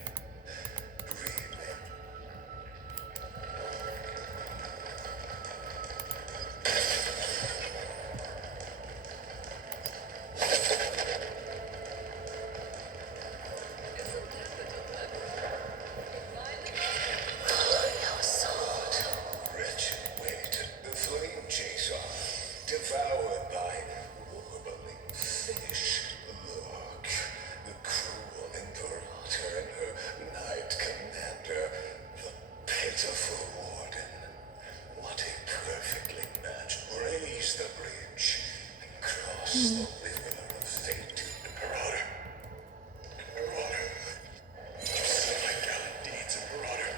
Wretched weight, the flame chaser, devoured by warbling fish. Look, the cruel imperator and her knight commander, the pitiful warden. What a perfectly matched. Raise the bridge and cross the river of fate. Imperator. Imperator. See my gallant deeds, Imperator.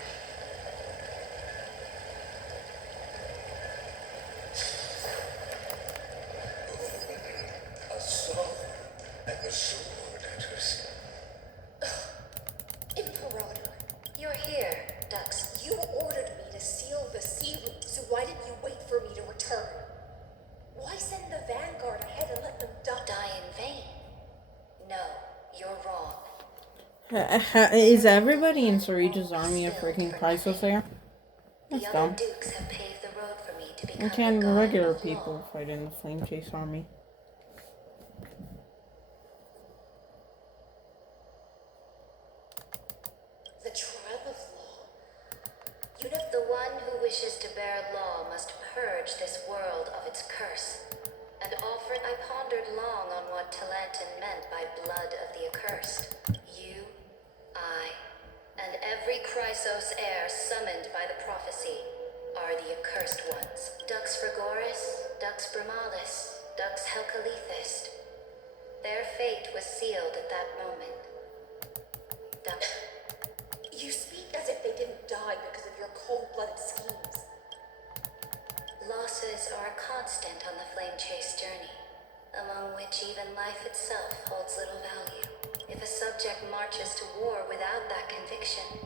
A song and the sword at her side. Imperator, you're here, Dux. You ordered me to seal the sea route, so why didn't you wait for me to return? Why send the vanguard ahead and let them die In vain. No, you're wrong. Is everybody in Sarita's army a freaking Chrysosaur? The That's other dumb. dukes have paved the road for me to Why become can't the god regular of law. people fight in the Flame Chase army? The trial of law? The one who wishes to bear law must purge this world of its curse. And often I pondered long on what Talantin meant by blood of the accursed. You, I, and every Chrysos heir summoned by the prophecy are the accursed ones. Dux Frigoris, Dux Bramalis, Dux Helcalethist. Their fate was sealed at that moment. Dux. You speak as if they didn't die because of your cold-blooded schemes. Losses are a constant on the flame chase journey, among which even life itself holds little value. If a subject marches to war without that conviction,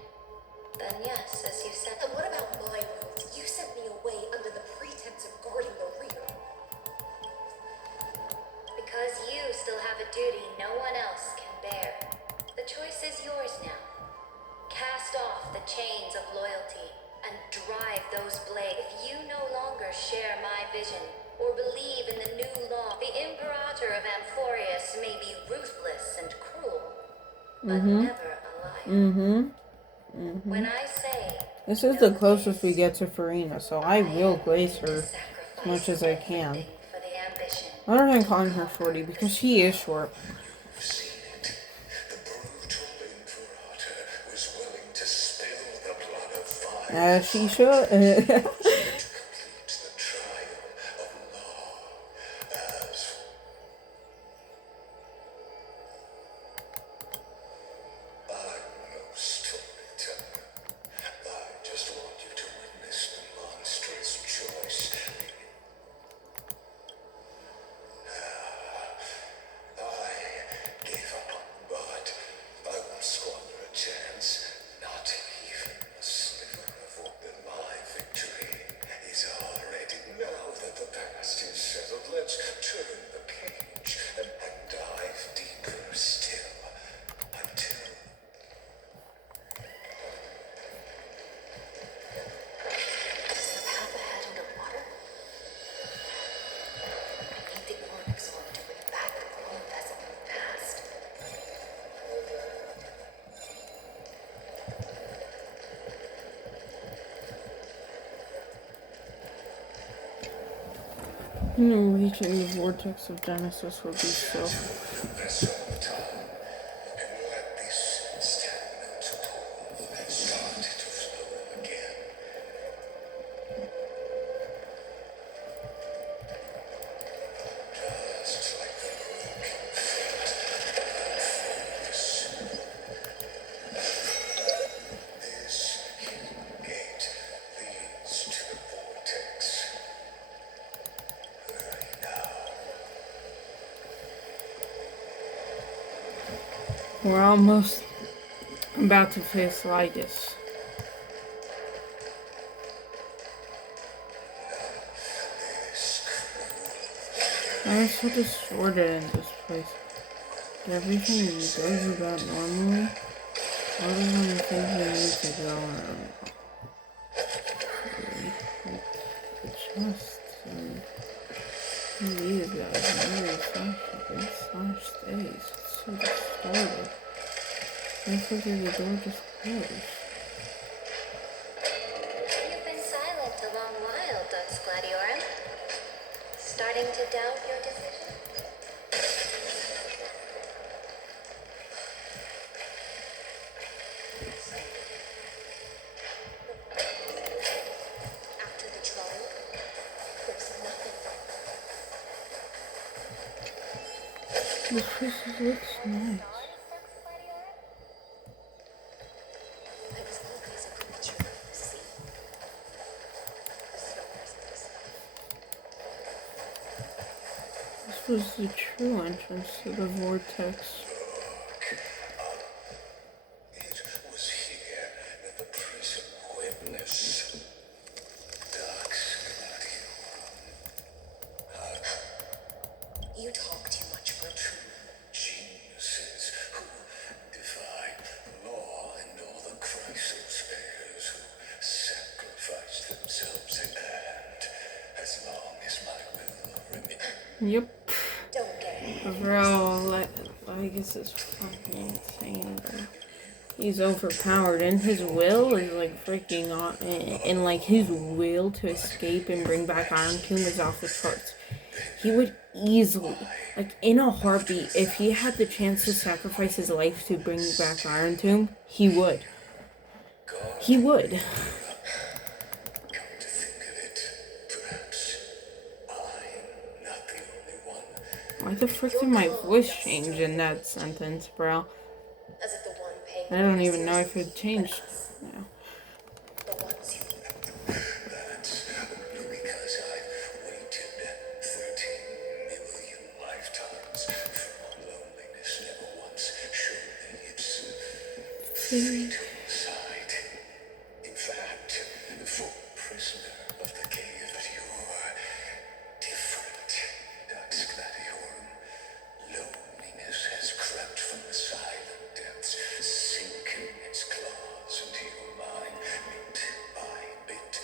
then yes, as you said. And what about my moves? You sent me away under the pretense of guarding the rear. Because you still have a duty no one else can bear. The choice is yours now. Cast off the chains of loyalty and drive those blades. If you no longer share my vision or believe in the new law, the Imperator of Amphorius may be ruthless and cruel, but never alive. When I say This is the closest we get to Farina, so I will glaze her as much as I can. for the ambition, Other than calling her shorty, because she is short. You've seen it. The brutal imperator was willing to spill the blood of fire As she should. to complete the trial of law. As I'm no storyteller. I just want you to witness the monstrous choice. I gave up, but I won't squander a chance. Not even a sliver of what my victory. Reaching the vortex of Genesis would be so. vessel of time, and let this stagnant pool start to flow again. Just like the broken foot this hidden gate leads to the vortex. Hurry now. We're almost about to face Lygus. I'm so distorted in this place. Everything goes about normally. Other than the things we need to go and just these guys really slash stays. It's so distorted. I figured the door just closed. You've been silent a long while, Dux Gladiorum. Starting to doubt your decision? After the trial, there's nothing. This place looks nice. I was always a creature of the sea. The stars in the sky. This was the true entrance to the vortex. It was here that the prison witness, Dux Gladium, You talk too much for a true. geniuses who defy law and all the crisis payers who sacrifice themselves and as long as my will remains. Yep. Don't get it. Bro, Lygus is fucking insane, bro. He's overpowered, and his will is like freaking on, and like his will to escape and bring back Iron Tomb is off the charts. He would easily, like in a heartbeat, if he had the chance to sacrifice his life to bring back Iron Tomb, he would. He would. Come to think of it, perhaps I'm not the only one. Why the frick did my voice change in that sentence, bro? As if the one paying I don't even know if it changed. Yeah. the ones who That's because I've waited 13 million lifetimes for loneliness never once showed me its fatal side. In fact, for prisoner of the cave, you're different, Dux Gladiorum. Loneliness has crept from the silent depths, sinking its claws into your mind, bit by bit.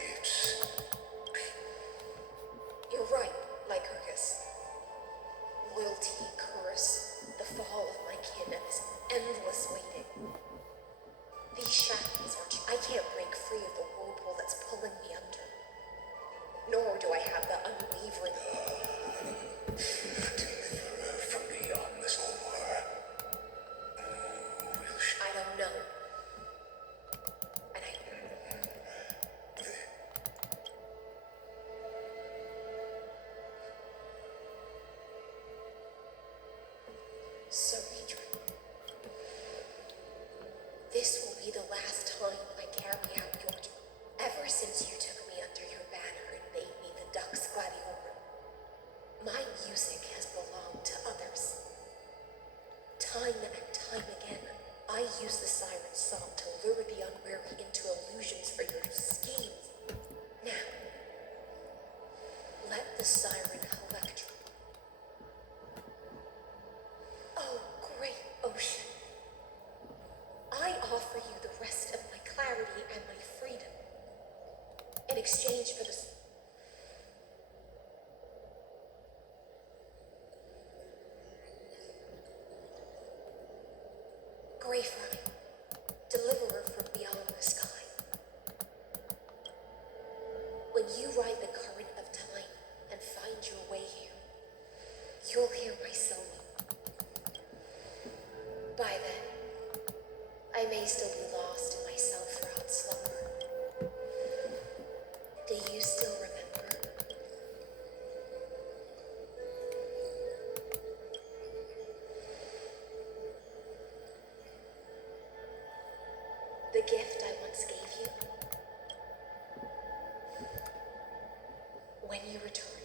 It's You're right, Lycurgus. Loyalty, curse, the fall of my kin, and this endless waiting. These shackles are I can't break free of the whirlpool that's pulling me under. Nor do I have the unwavering deliverer from beyond this war. I don't know. And So, Adrian, this will be the last time I carry out your... Ever since you took me under your banner and made me the Dux Gladiorum, my music has belonged to others. Time and time again, I use the siren song to lure the unwary into illusions for your schemes. Now, let the siren electrify. Oh, great ocean. I offer you the rest of my clarity and my freedom in exchange for this. Greyfly, deliverer from beyond the sky. When you ride the current of time and find you'll hear my solo. By then, I may still be lost in my self-wrought slumber. Do you still remember? The gift I once gave you? When you return,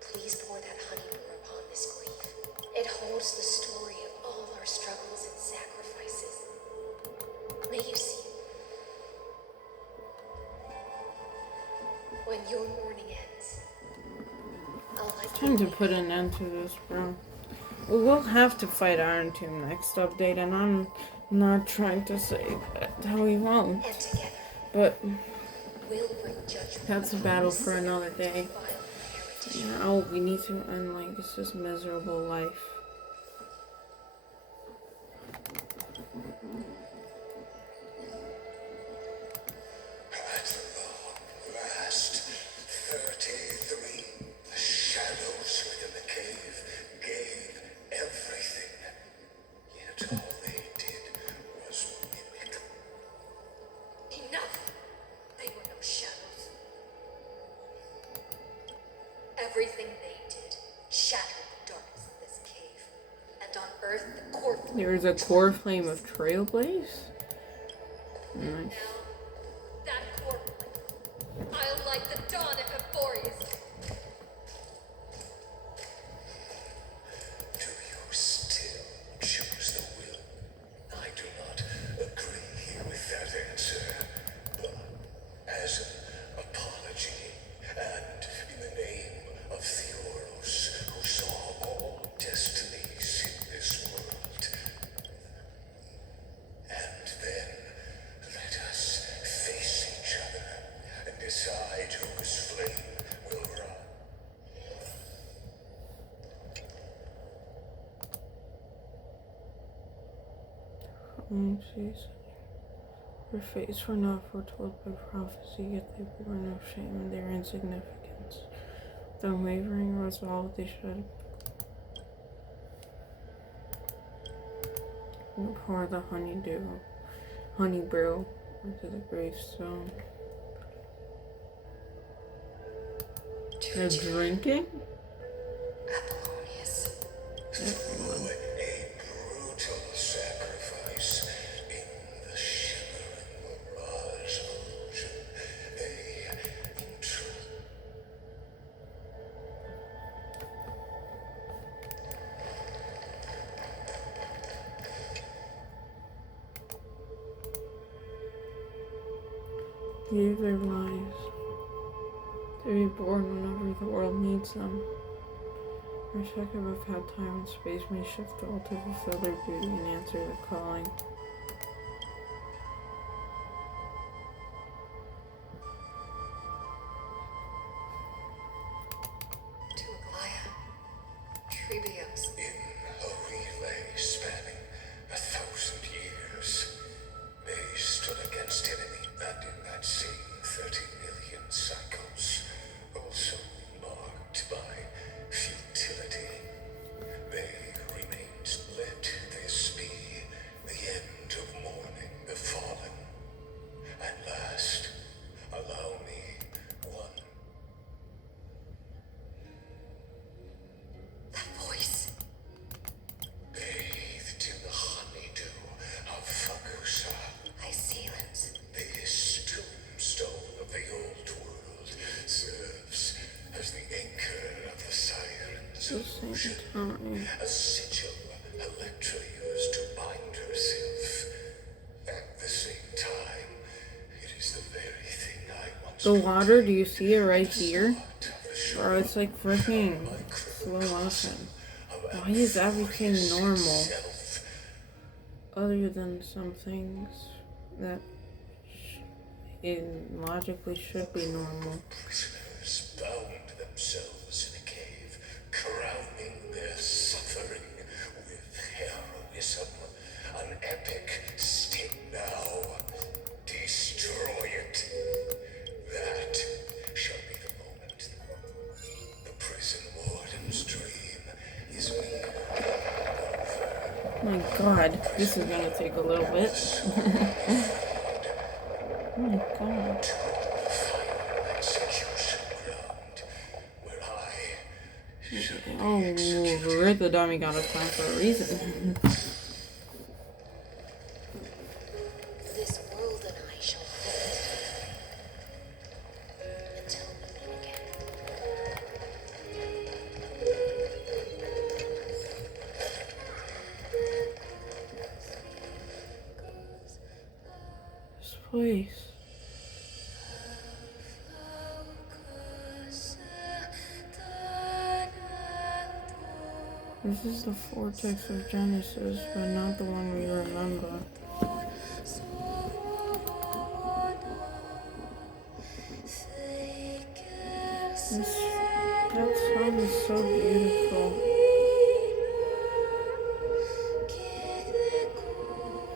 please pour that honey brew upon this grief. It holds the story of all our struggles and sacrifices. May you see it. When your mourning ends, I'll light Time to put an end to this, bro. We'll have to fight Iron Tomb next update, and I'm not trying to say that we won't. and together But we'll bring judgment. that's a battle for another day. Vile heritage. Now we need to end like this miserable life. At long last, 33, the shadows within the cave gave everything. Yet all they did was mimic. Enough! They were no shadows. Everything they did shattered the darkness of this cave. And on Earth, the core flame. There is a core flame of Trailblaze. Nice. Now, that core flame, I'll light the dawn at Euphorius. Do you still choose the will? I do not agree with that answer. But as an apology, and in the name of Theoros, who saw all destinies in this world, and then let us face each other and decide whose flame will run. Their fates were not foretold by prophecy, yet they bore no shame in their insignificance. With unwavering resolve, they should pour the honey brew into the gravestone. They're drinking? Apollonius. Through a brutal sacrifice in the shimmering mirage of illusion, they Leave their lives to be born whenever the world needs them. Irrespective of how time and space may shift, all to fulfill their duty and answer their calling. To Aglaya. Trebios. in a relay spanning 1,000 years, they stood against enemy, and in that same 30 million cycles, also marked by futility, they remained. Let this be the end of mourning the fallen. At last, allow me one. That voice. Bathed in the honeydew of Fagusa, Silence. this tombstone of the old world serves as the anchor of the sirens of ocean, a sigil Electra used to bind herself. At the same time, it is the very thing I once The water, do you see it right here? thought of the shore Bro, it's like freaking slow motion. Why is everything normal? itself. Other than some things that it logically should be normal. Prisoners bound themselves in a cave, crowning their suffering with heroism. An epic sting now. Destroy it. That shall be the moment. The prison warden's dream God, this is gonna take a little bit. Oh my God. Execution ground, where I shall Oh, we're the dummy god of time for a reason. This world and I shall hold until we meet again. This place. This is the vortex of Genesis, but not the one we remember. That song is so beautiful.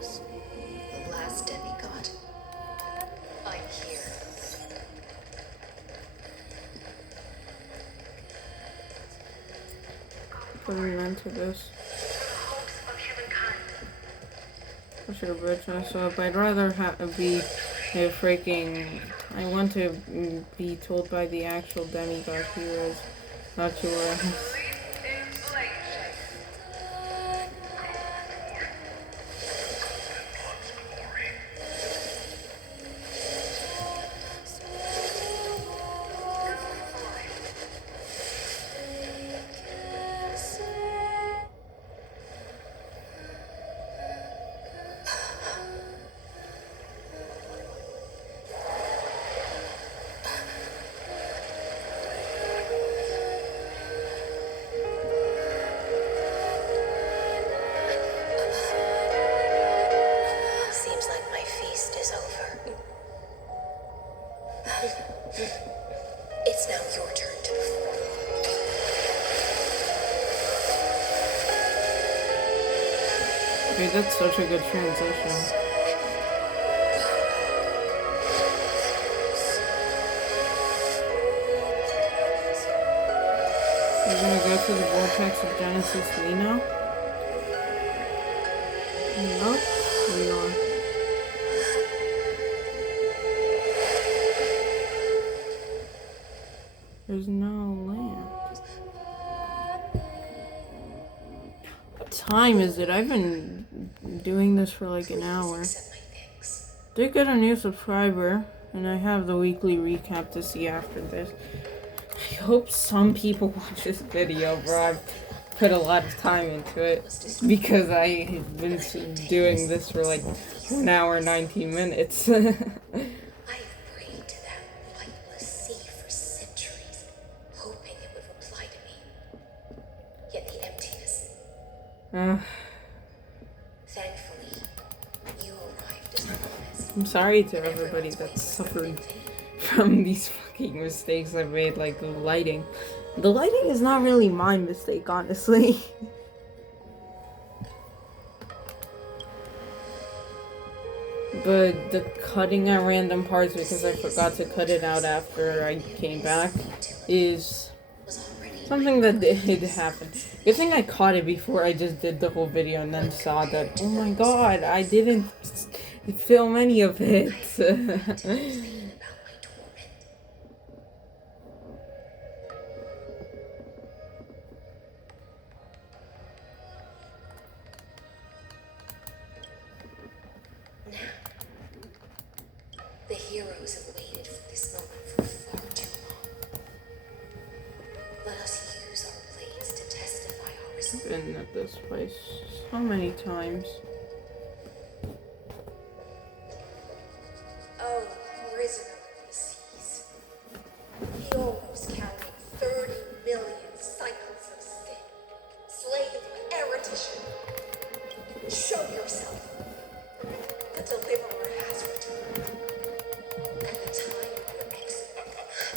The last demigod. I'm here. Put an end to this. I should have bridged myself. I'd rather be a freaking. I want to be told by the actual demigod he was, not yours. Seems like my feast is over. It's now your turn to perform. Dude, that's such a good transition. We're gonna go to the vortex of Genesis 3 now. Nope, we are. There's no lamp. What time is it? I've been doing this for like an hour. Accept my thanks. Did get a new subscriber, and I have the weekly recap to see after this. I hope some people watch this video, bro. I've put a lot of time into it because I've been doing this for like 1 hour 19 minutes. I have prayed to that lightless sea for centuries, hoping it would reply to me. Yet the emptiness. Thankfully, you arrived as promised. I'm sorry to everybody that suffered from these fucking mistakes I've made, like the lighting. The lighting is not really my mistake, honestly. But the cutting at random parts because I forgot to cut it out after I came back is something that did happen. Good thing I caught it before I just did the whole video and then saw that, oh my god, I didn't film any of it. The heroes have waited for this moment for far too long. Let us use our blades to testify our resolve. Been at this place so many times. Oh, prisoner of the seas. Heroes carrying 30 million cycles of sin. Slave erudition. Show yourself. The deliverer has returned. And the time of your exit.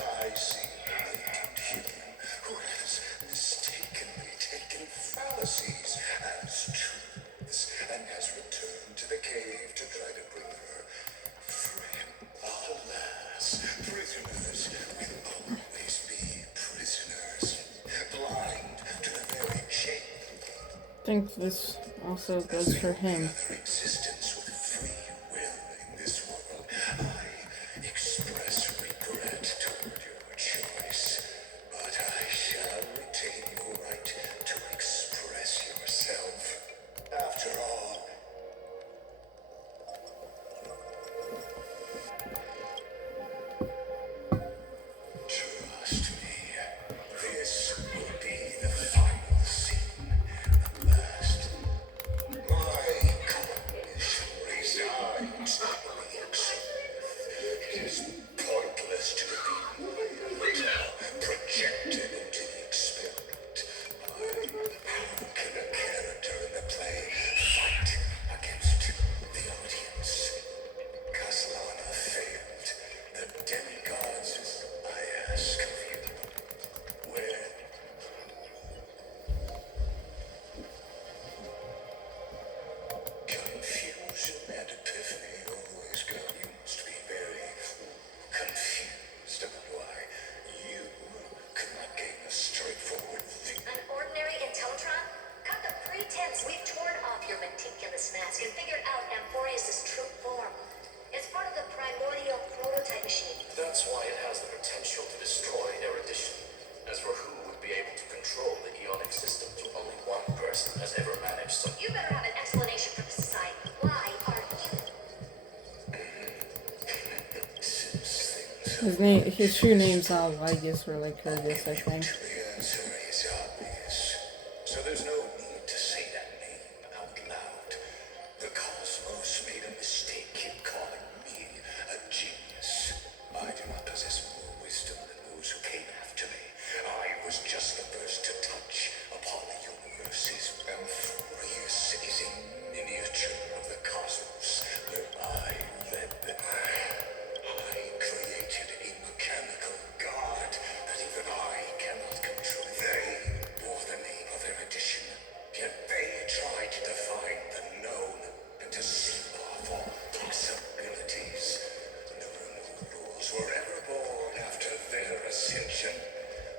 I see a latent human who has mistakenly taken fallacies as truths and has returned to the cave to try to bring her friend. Alas, prisoners will always be prisoners, blind to the very shape. I think this Also As goes the for only him. other existence with free will in this world, I express regret toward your choice. But I shall retain your right to express yourself. After all, trust me, this will be the final scene, the last. My cognition resides in the exodus. It is pointless to be now projected into the experiment. How can a character in the play fight against the audience? Castellana failed. The demigods, I ask of you, where confusion and epiphany always go? You must be very confused about why you could not gain a straightforward thing. An ordinary Intellitron? Cut the pretense. We've torn off your meticulous mask and figured out Amphorius' true form. It's part of the primordial prototype machine. That's why it has the potential to destroy erudition. As for who would be able to control the Eonic system, only one person has ever managed so. You better have an explanation for the society. Why are you? His true name's not Ligus or like Kurgus, I think. The answer is obvious. So there's no need to say that name out loud. The cosmos made a mistake in calling me a genius. I do not possess more wisdom than those who came after me. I was just the first to touch upon the universe's Amphorius is a miniature of the cosmos where I led them. I created a mechanical god that even I cannot control. They bore the name of erudition, yet they tried to define the known and to seal off all possibilities. No rules were ever born after their ascension,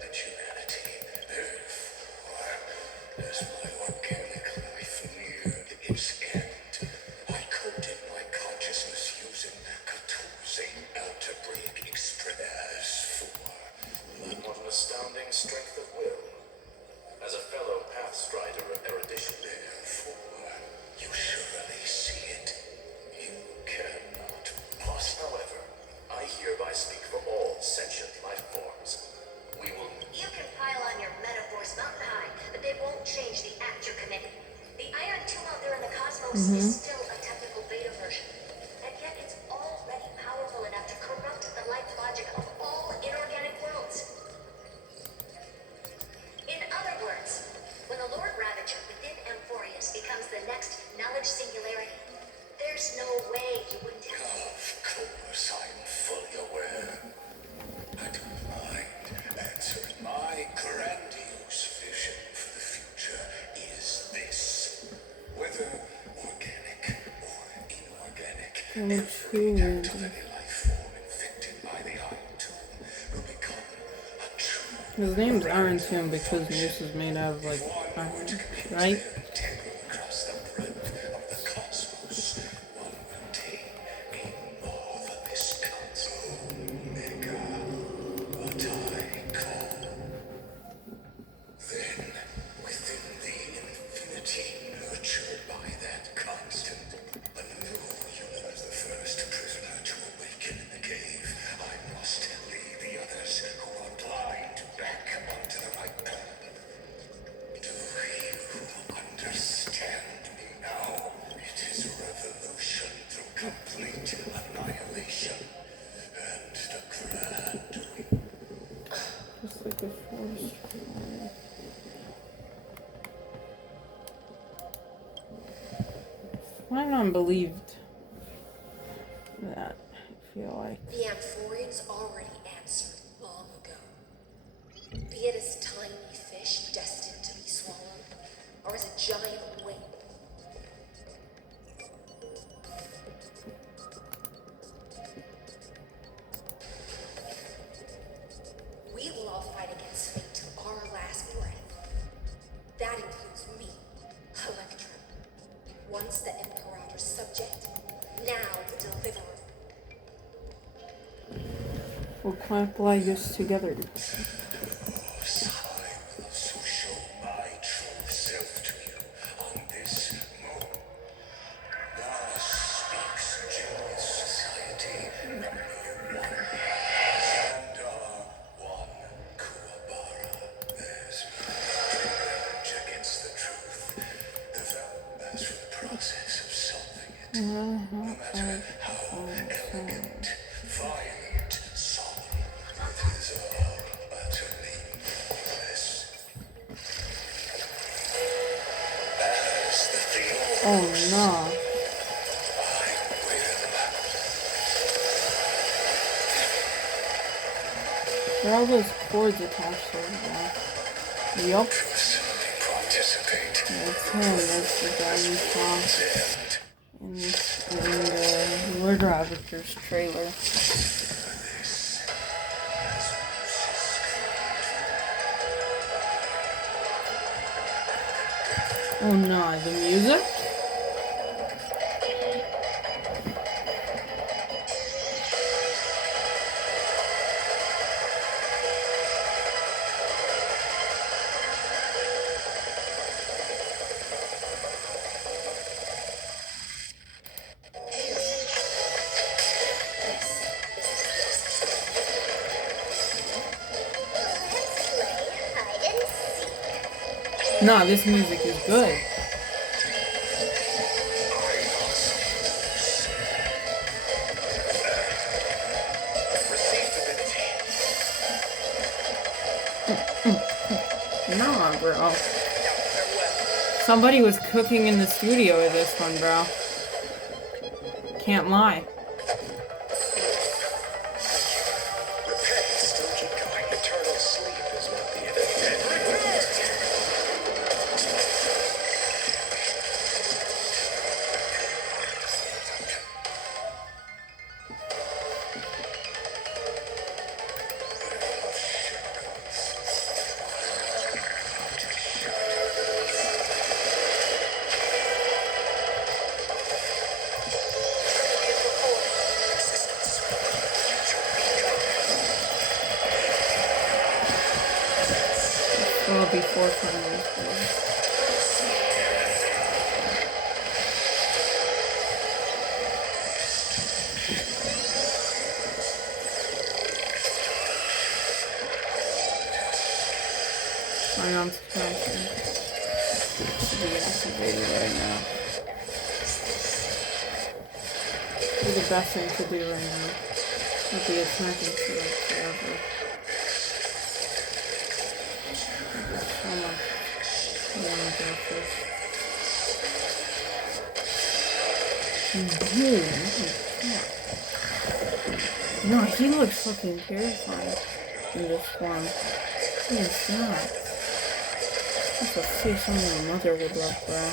and humanity, therefore, as my organic life neared its end, I coded my consciousness using 14 algebraic express for What an astounding strength of will. As a fellow pathstrider of erudition, therefore. You surely see it. You cannot possibly. however, I hereby speak for all sentient life forms. We will. You can pile on your metaphors mountain high, but they won't change the act you're committing. The Iron Tomb out there in the cosmos is still a technical beta version. And yet it's already powerful enough to corrupt the life logic of all inorganic worlds. In other words, when the Lord Ravager within Amphorius becomes the next knowledge singularity, there's no way you wouldn't have. Of course, I'm fully aware. I don't mind answering. My grandiose vision for the future is this. Whether organic or inorganic, every act of any life form infected by the Iron Tomb will become a true His name's Iron Tomb because Moose is made out of like iron, right? integral across the breadth of the cosmos. One will attain a marvelous console. Omega, what I call. Then, within the infinity nurtured by that constant, a new universe, the first prisoner to awaken in the cave. I must lead the others who are blind back onto the right path. Do you understand me now? It is revolution through complete annihilation. And the grand Just like a forest. I'm unbelieved that I feel like. The Amphorians already answered long ago. Be it as tiny fish destined to be swallowed, or as a giant whale. We will all fight against fate till our last breath. That includes me, Electra. We'll clap like this together. I will so show my true self to you on this moon. Thus speaks Julius Society number 1. One Kuwabara. There's rage against the truth. As for the process of solving it, no matter how elegant, violent, solemn, it is all utterly meaningless. As the theory Oh no. I will Where are all those cords attached to it, bro? Yup. personally participate That's him. That's the guy we saw in the Lord Ravagers trailer. Oh no, the music? Nah, this music is good. Nah, bro. Somebody was cooking in the studio with this one, bro. Can't lie. Still keep going. Eternal sleep is what the enemy Well, before finals, bro. Finals connection. Should be activated right now. Be the best thing to do right now. Would be attacking for like forever. So much. I wanna go first. No, he looks fucking terrifying in this form. What is that? That's a face only a mother would love, bro.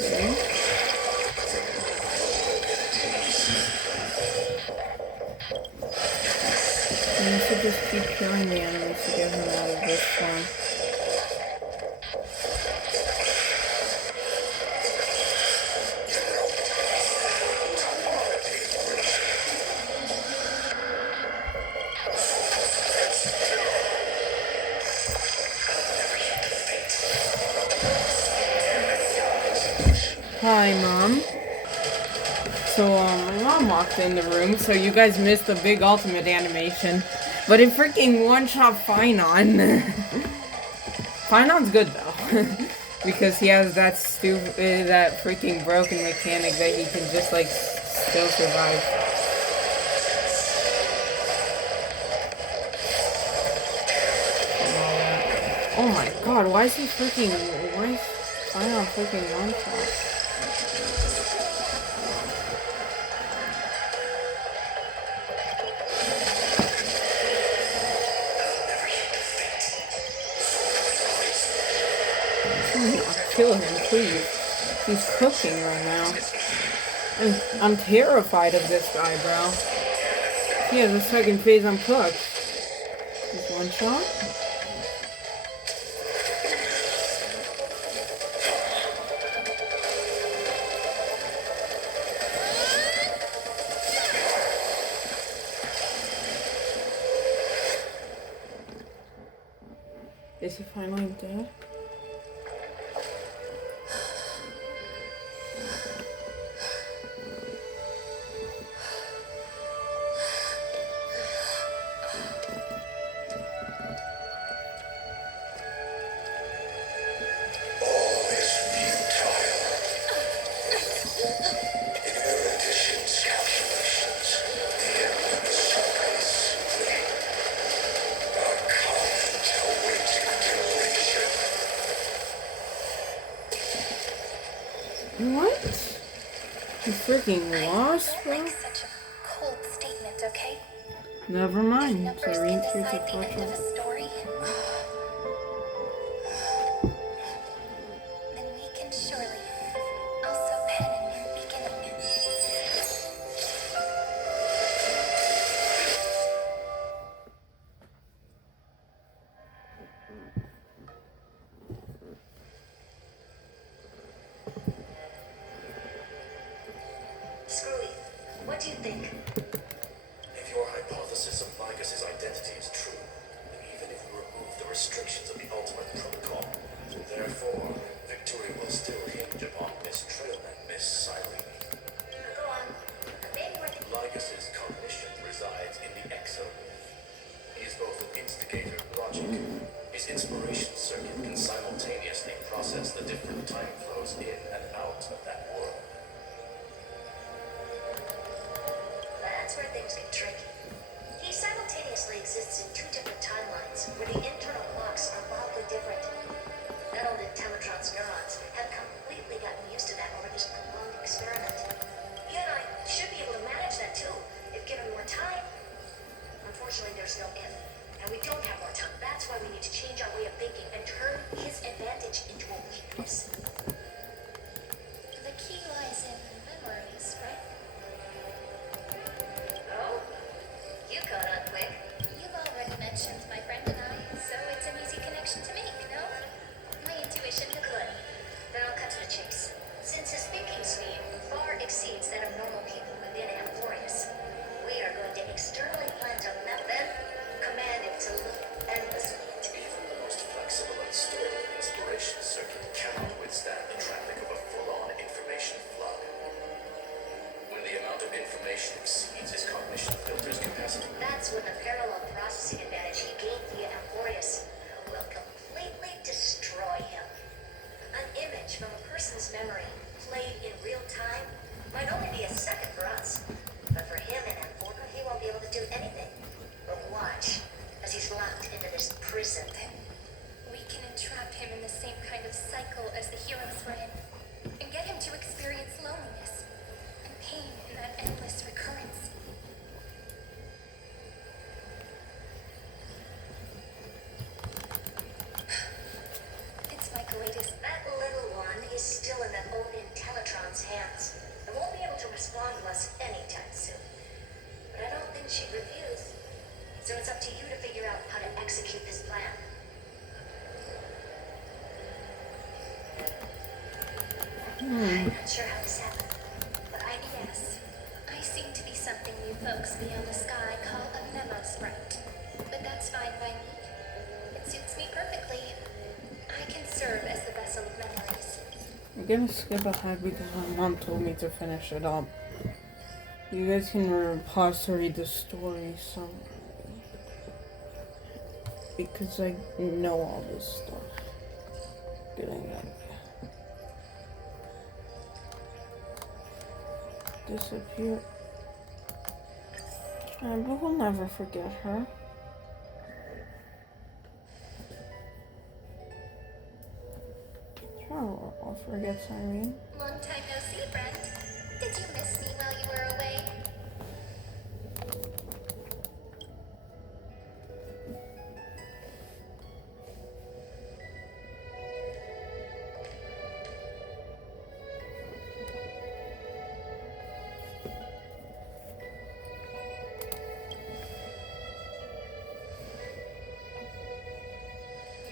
Okay. And you should just keep killing the enemies to get him out of this form. Hi, Mom. So, my mom walked in the room, so you guys missed the big ultimate animation. But it freaking one-shot Finon. Finon's good, though. Because he has that that freaking broken mechanic that he can just, like, still survive. Oh my god, why is Finon freaking one-shot? Kill him, please. He's cooking right now. I'm terrified of this guy, bro. He has a second phase, I'm cooked. Just one shot? Is he finally dead? All is futile. In erudition's calculations, the endless circles split. A comet awaiting deletion. What? You freaking lost, Don't bro? make such a cold statement, okay? Never mind. Numbers Sorry, can here's the decide the end of a torture. story. Then we can surely also pen a new beginning. Screwy, what do you think? If your hypothesis of Lycus's identity is true, then even if we remove the restrictions of the ultimate protocol, therefore, victory will still hinge upon Miss Trill and Miss Silene. Go on. Maybe we're Lycus's cognition resides in the exo. He is both an instigator of logic. His inspiration circuit can simultaneously process the different time flows in and out of that world. That's where things get tricky. He simultaneously exists in two different timelines where the internal clocks are wildly different. That old Teletron's neurons have completely gotten used to that over this prolonged experiment. You and I should be able to manage that too, if given more time. Unfortunately, there's no if. And we don't have more time. That's why we need to change our way of thinking and turn his advantage into a weakness. The key lies in memories, right? Oh? You caught on quick. You've already mentioned my friend and I, so it's an easy connection to make, no? My intuition Good. Then I'll cut to the chase. Since his thinking speed far exceeds that of normal people within Amphorius, we are going to externally plant a method, command it to loop endlessly. Even the most flexible and sturdy inspiration circuit cannot withstand the traffic of a full-on information flood. When the amount of information exceeds his cognition filter's capacity, That's when the parallel processing advantage he gained via Amphorius will completely destroy him. An image from a person's memory played in real time might only be a second for us, but for him and Amphoria, he won't be able to do anything. But watch, as he's locked into this prison. We can entrap him in the same kind of cycle as the heroes were in, and get him to experience loneliness and pain in that endless recurrence. It's my greatest. That little one is still in that old Teletron's hands and won't be able to respond to us anytime soon. But I don't think she'd refuse. So it's up to you to figure out how to execute this plan. I'm not sure how this happened, but I Yes, I seem to be something you folks beyond the sky call a memo sprite. But that's fine by me. It suits me perfectly. I can serve as the vessel of memories. I'm gonna skip ahead because my mom told me to finish it up. You guys can pause to read the story somewhere. Because I know all this stuff. Getting that. Disappear. But we'll never forget her. Sure, I'll forget Cyrene. Long time no see, friend. Did you miss me while you were away?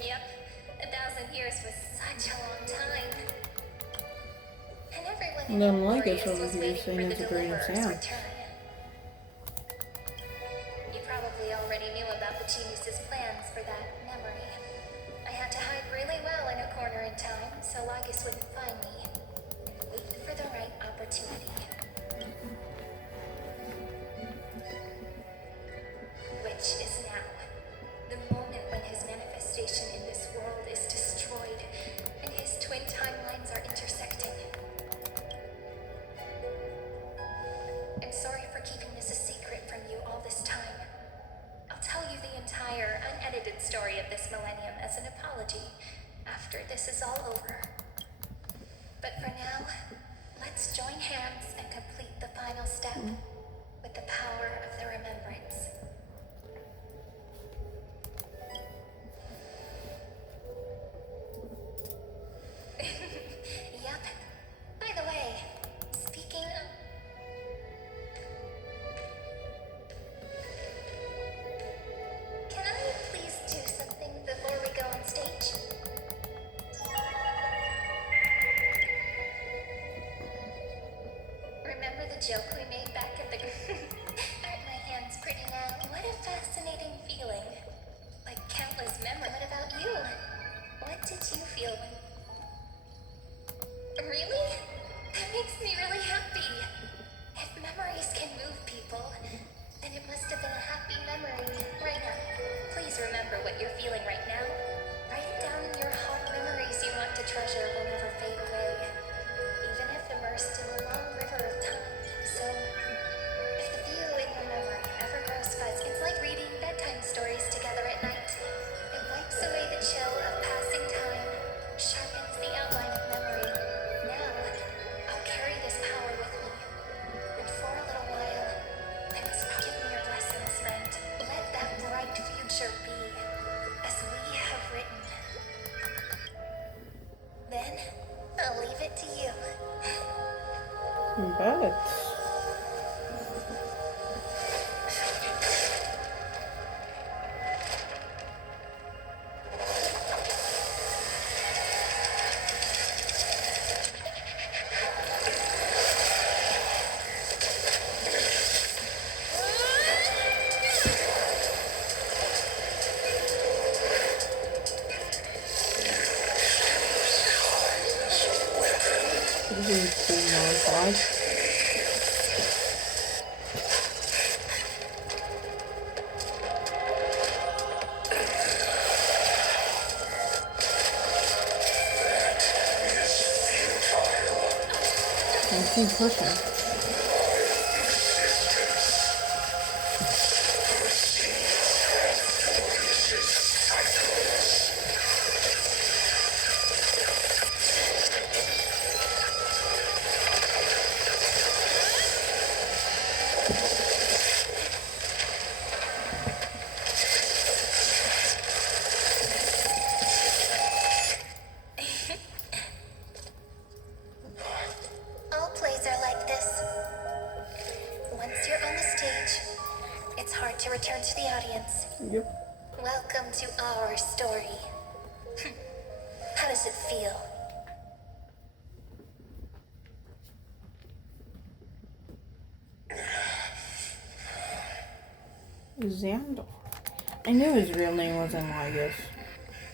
Yep, 1,000 years was such a long time. And everyone in Then like Aquarius us over was here waiting saying for the it's a grain of deliverer's sand. return. You probably already knew about the genius's plans for that memory. I Yep. By the way, speaking of... Can I please do something before we go on stage? Remember the joke we made back at the... Aren't my hands pretty now? What a fascinating feeling. Like countless memories. What about you? What did you feel when... Really? That makes me really happy. If memories can move people, then it must have been a happy memory. Right now, please remember what you're feeling right now. Write it down in your heart. Memories you want to treasure will never fade away, even if immersed in a long river of time. So, if the view in your memory ever grows fuzzy, it's like reading bedtime stories together at night. It wipes away the chill of passing time, sharpens the outline of memory. Now, I'll carry this power with me. And for a little while, I must give me your blessings, friend. Let that bright future be, as we have written. Then, I'll leave it to you. But this is cool montage. And keep pushing. All plays are like this. Once you're on the stage, it's hard to return to the audience. Yep. Welcome to our story. How does it feel? Xandar. I knew his real name wasn't Ligus.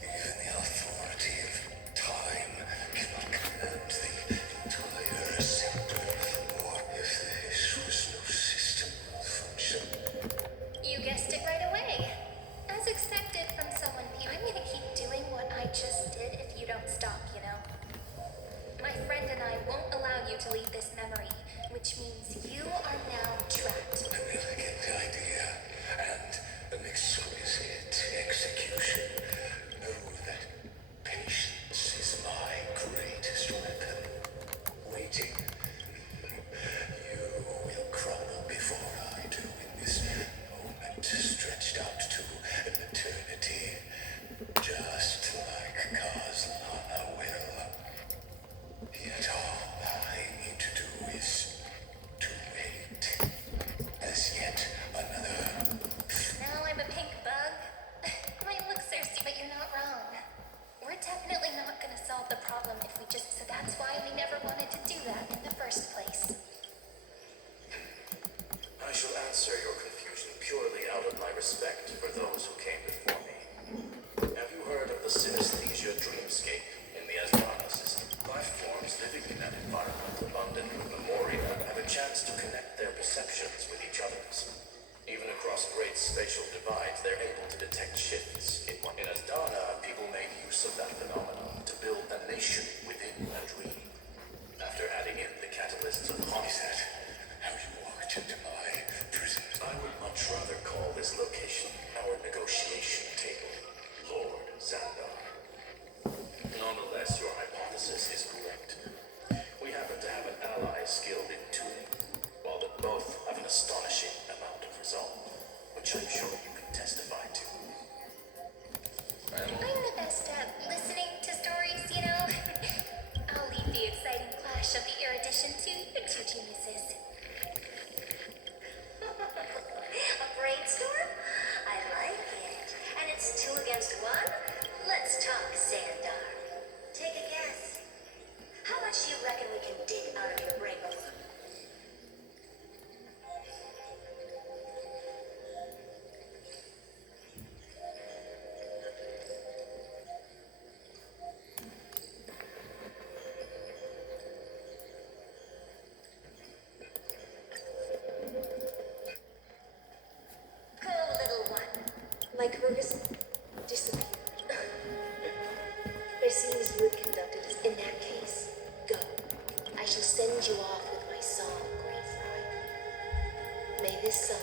Even the authority of time cannot command the entire sector. What if this was no system function? You guessed it right away. As expected from someone new, I'm gonna keep doing what I just did if you don't stop, you know? My friend and I won't allow you to leave this memory, which means you are now trapped. An elegant idea and an exquisite execution. Know that patience is my greatest weapon. Waiting. You will crumble before I do in this moment stretched out to an eternity. Just like Kazlana will. Yet all I need to do is to wait. As yet another. Now I'm a pink bug. Might look thirsty, but you're not wrong. We're definitely not gonna solve the problem if we just... So that's why we never wanted to do that in the first place. I shall answer your confusion purely out of my respect for those who came before me. Have you heard of the synesthesia dreamscape in the Asdana system? Life forms living in that environment, abundant with memoria, have a chance to connect their perceptions with each other's. Even across great spatial divides, they're able to detect shifts in one. In Asdana, people made use of that phenomenon to build a nation within a dream. After adding in the catalysts of Is that how you walked into my prison? I would much rather call this location our negotiation table, Lord Xandar. Nonetheless, your hypothesis is correct. We happen to have an ally skilled in tuning, while they both have an astonishing amount of resolve, which I'm sure you can testify to. I'm the best at listening to stories, you know? Mike Ferguson disappeared. It seems you had conducted us. In that case, go. I shall send you off with my song, Greyfry. May this song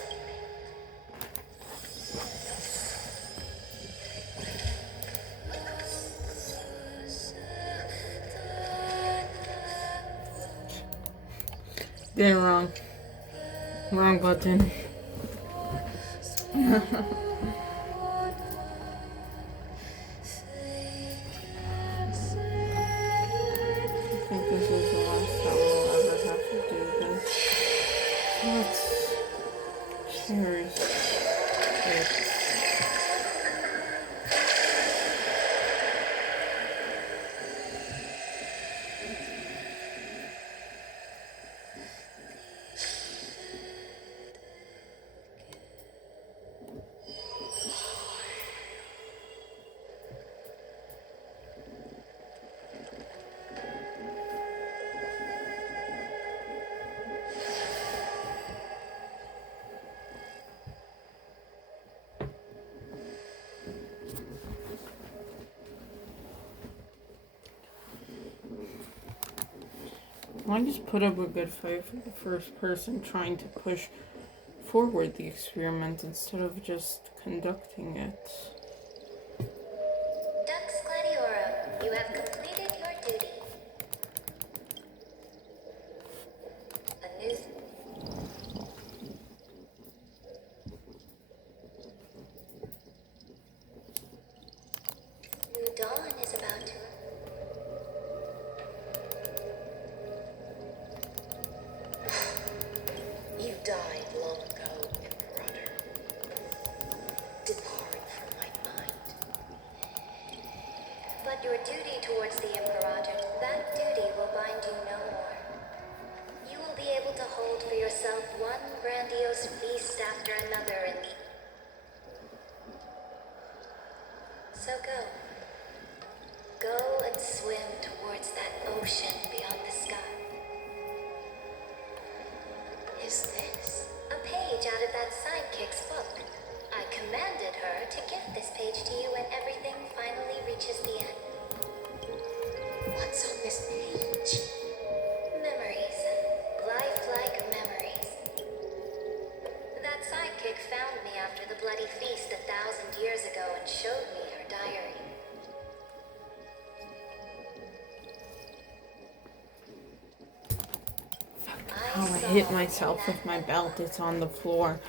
Did it wrong. Wrong button. I think this is the last time we'll ever have to do this. Let's cherish it. I just put up a good fight for the first person trying to push forward the experiment instead of just conducting it. Dux Gladiorum, you have completed your duty. A new... New dawn is about to... you died long ago, Imperator. Depart from my mind. But your duty towards the Imperator, that duty will bind you no more. You will be able to hold for yourself one grandiose feast after another in the... So go. Go and swim towards that ocean beyond the sky. Is this? A page out of that sidekick's book. I commanded her to give this page to you when everything finally reaches the end. What's on this page? Memories. Lifelike memories. That sidekick found me after the bloody feast 1,000 years ago and showed me her diary. Oh, I hit myself with my belt. It's on the floor.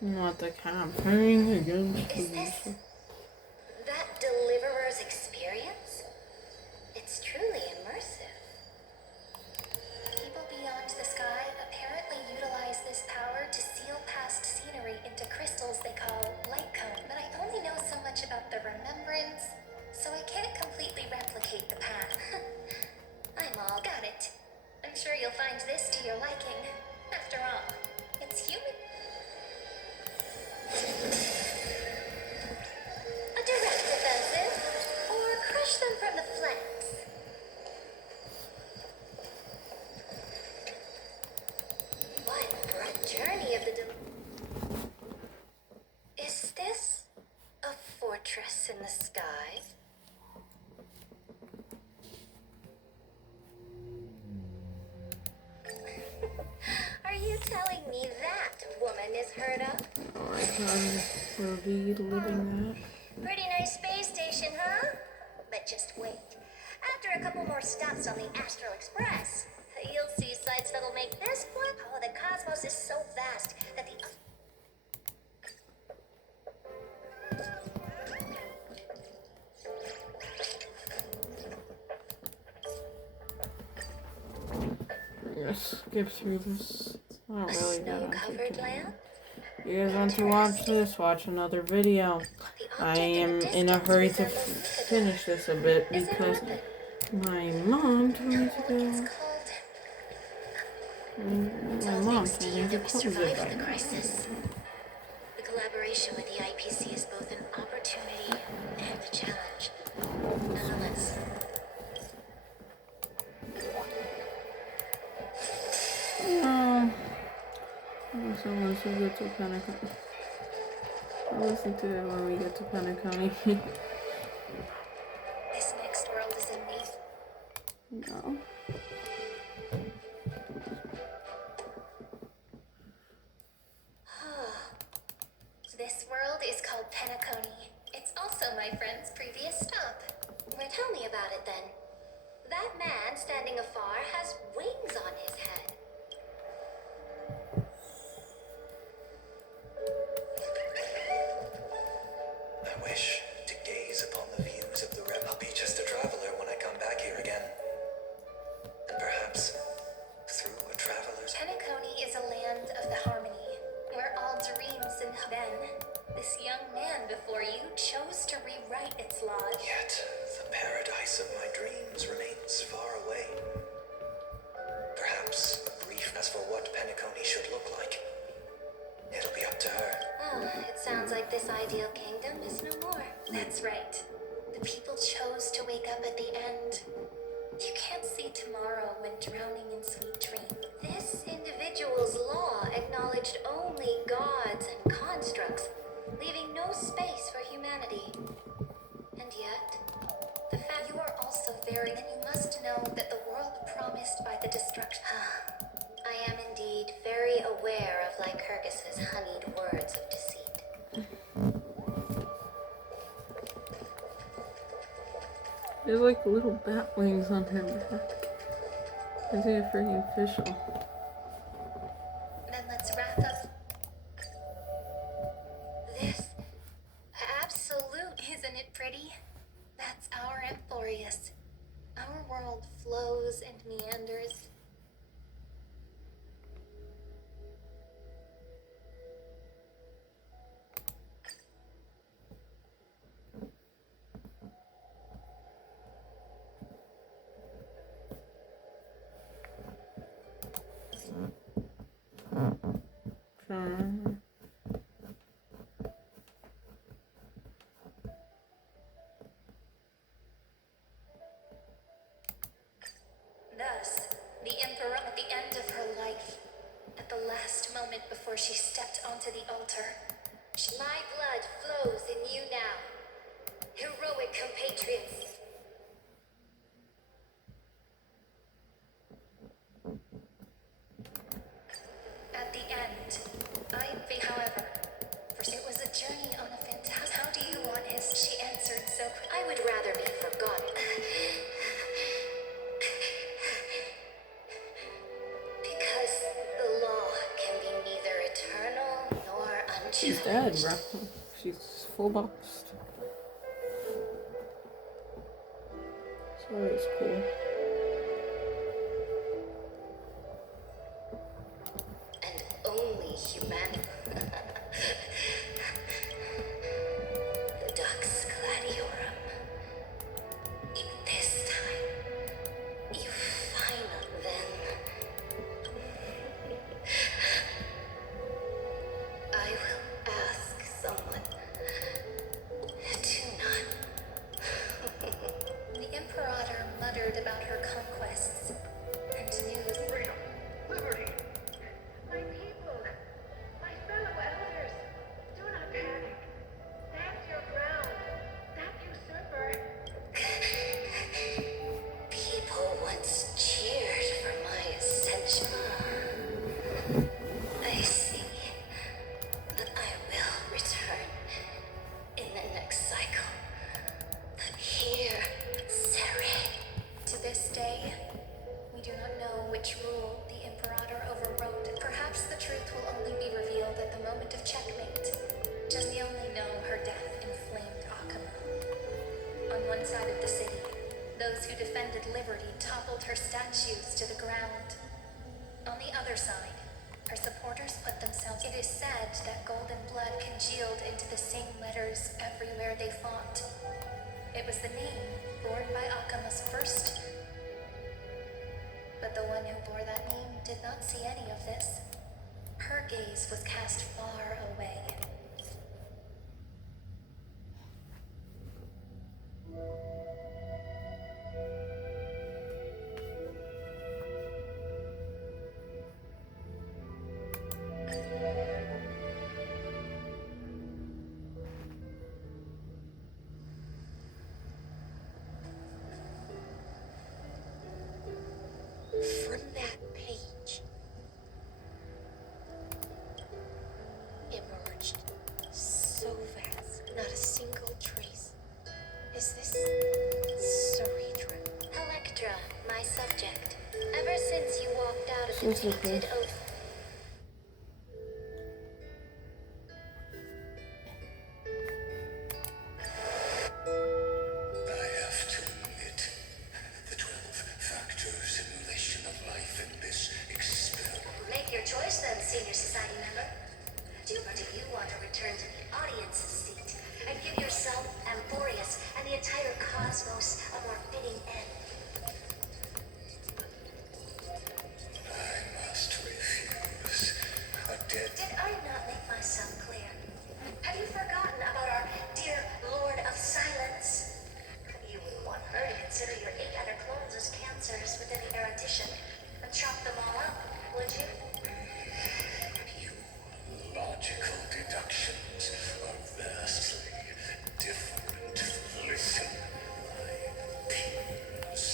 Not the campaign against Is this that deliverer's experience? It's truly immersive. People beyond the sky apparently utilize this power to seal past scenery into crystals they call light cone, but I only know so much about the remembrance, so I can't completely replicate the path. I'm all got it. I'm sure you'll find this to your liking. After all, it's human. A direct offensive, or crush them from the flanks. What for a journey of the... Is this a fortress in the sky? Are you telling me that woman is heard of? Oh, I thought I was reliving that. Pretty nice space station, huh? But just wait. After a couple more stops on the Astral Express, you'll see sights that'll make this one... Oh, the cosmos is so vast that the... Just skip through this. It's not really that Snow-covered entertaining. land? You guys want to watch this? Watch another video. The I object am in the in a distance hurry to resembles Mythica. finish this a bit Is it a because weapon? my mom told me It's to called... go. My All mom thanks to told you me to that we close survived it. the crisis. The collaboration with the IPC is both an opportunity and a challenge. Nonetheless, So once we get to Penacony, I'll listen to it when we get to Penacony. This next world is in me. No. This world is called Penacony. It's also my friend's previous stop. Well, tell me about it then. That man standing afar has wings on his head. I wish to gaze upon the views of the red. I'll be just a traveler when I come back here again. And perhaps through a traveler's. Penacony is a land of the harmony, where all dreams and then this young man before you chose to rewrite its laws. Yet the paradise of my dreams remains far away. Perhaps a brief as for what Penacony should look like. It'll be up to her. It sounds like this ideal kingdom is no more. That's right. The people chose to wake up at the end. You can't see tomorrow when drowning in sweet dreams. This individual's law acknowledged only gods and constructs, leaving no space for humanity. And yet, the fact you are also very, then you must know that the world promised by the destruction. I am indeed very aware of Lycurgus's honeyed words of deceit. There's like little bat wings on her back. Is it freaking official? Then let's wrap up this. Absolute, isn't it pretty? That's our Emphorius. Our world flows and meanders. Thus, the Emperor at the end of her life, at the last moment before she stepped onto the altar, my blood flows in you now, heroic compatriots. At the end, I think, however, for it was a journey on a fantastic. How do you want his? She answered so. I would rather be forgotten. Because the law can be neither eternal nor unchanged. She's dead, bro. She's full boxed. So it's cool. And only humanity. The Dux Gladiorum. This time, you final then. I will ask someone to not. The Imperator muttered about her conquests and news. Freedom! Liberty! My people! My fellow elders! Do not panic. Stand your ground. That usurper. People once cheered for my ascension. I see that I will return in the next cycle. But here, Sere. To this day, we do not know which rule the Imperator overrode. Perhaps the truth will only be revealed at the moment of checkmate. Just we only know her death inflamed Akama. On one side of the city, those who defended liberty toppled her statues to the ground. On the other side, her supporters put themselves. It is said that golden blood congealed into the same letters everywhere they fought. It was the name borne by Akama's first. But the one who bore that name did not see any of this. Her gaze was cast far away. on that page emerged so vast, not a single trace. Is this Saritra? Electra, my subject. Ever since you walked out of the This is tainted good. oath. I have to admit, the 12-factor simulation of life in this experiment. Make your choice then, senior society member. Or do you want to return to the audience's seat and give yourself, Amphorius, and the entire cosmos a more fitting end? I must refuse. A dead Did I not make myself clear? Have you forgotten about our dear Lord of Silence? You wouldn't want her to consider your 8 other clones as cancers within the erudition and chop them all up, would you? logical deductions are vastly different. Listen, my peers,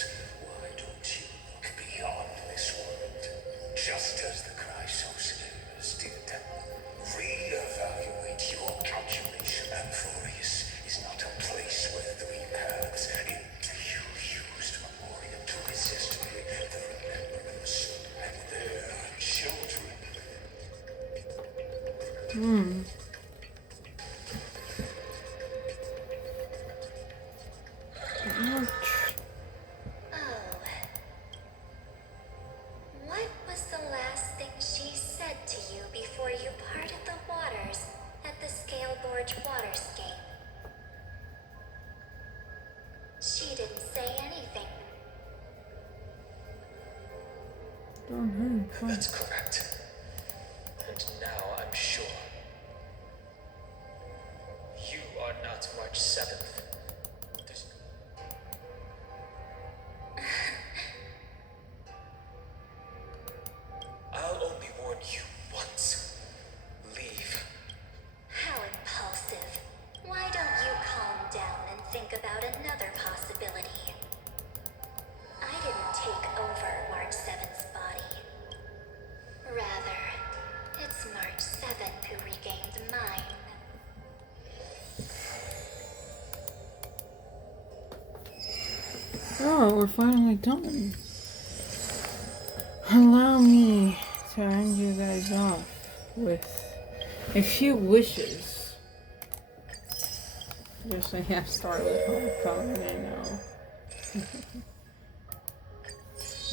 why don't you look beyond this world? Just as the Chrysospheres did. Reevaluate your calculation. Amphorius is not a place with 3 paths. You used Memoria to resist me, the Remembrance, and their children. Ouch. Oh. What was the last thing she said to you before you parted the waters at the Scale Gorge waterscape? She didn't say anything. Don't know. That's correct. And now I'm sure. You are not March 7th. There's... I'll only warn you once. Leave. How impulsive. Why don't you calm down and think about another possibility? I didn't take over March 7th's body. Rather, it's March 7th who regained mine. Oh, we're finally done. Allow me to end you guys off with a few wishes. Just so have Starlit Homecoming, I know.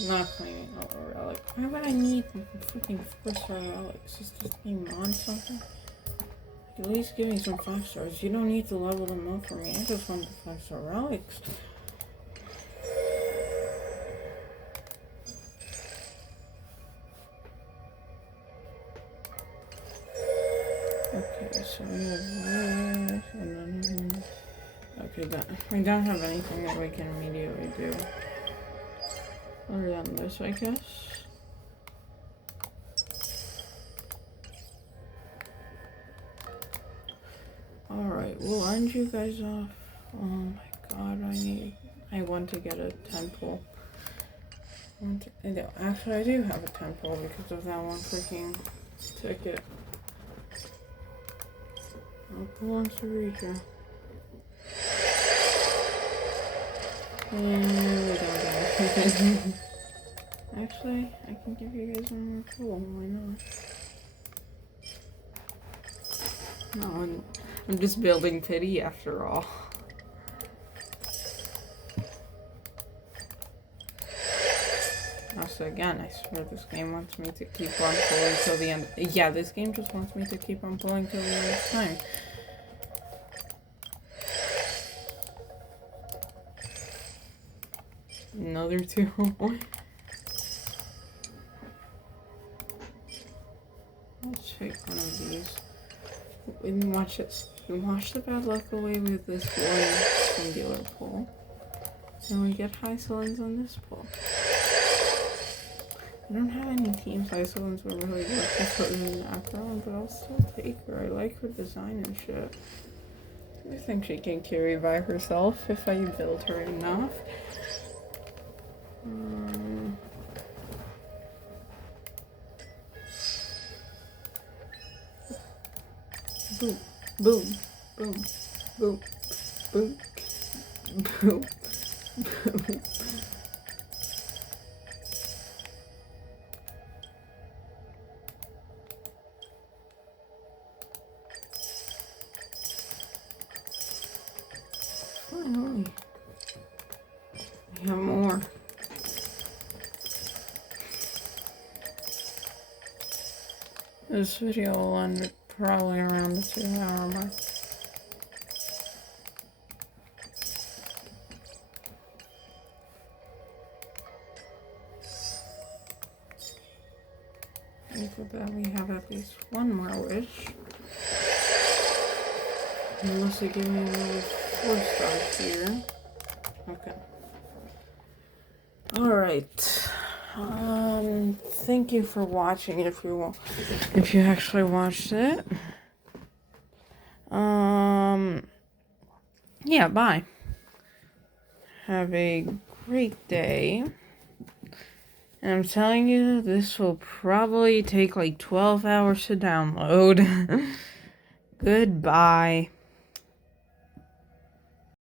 Not playing a relic. Why would I need freaking 4-star relics? Is this game on something? At least give me some 5 stars. You don't need to level them up for me. I just want the 5-star relics. Okay, so we have this, and then... Okay, we don't have anything that we can immediately do. Other than this, I guess. Alright, we'll end you guys off. Oh my god, I want to get a temple. Actually, I do have a temple because of that one freaking ticket. I'll pull on Saritra. And we don't die. Actually, I can give you guys one more tool. Why not? No, I'm just building pity after all. Also, again, I swear this game wants me to keep on pulling till the end. Yeah, this game just wants me to keep on pulling till the end of time. Another 2. Let's take one of these. And watch it. Wash the bad luck away with this one singular pull. And we get high cylinders on this pull. I don't have any team size ones were really good for the background, but I'll still take her. I like her design and shit. I think she can carry by herself if I build her enough. boom, boom, boom, boom, boom, boom, boom. Finally, we have more. This video will end probably around the 2-hour mark. I think that we have at least one more wish. Unless they give me another 4-star here. Okay. Alright. Thank you for watching if you actually watched it. Yeah, bye. Have a great day. And I'm telling you, this will probably take like 12 hours to download. Goodbye.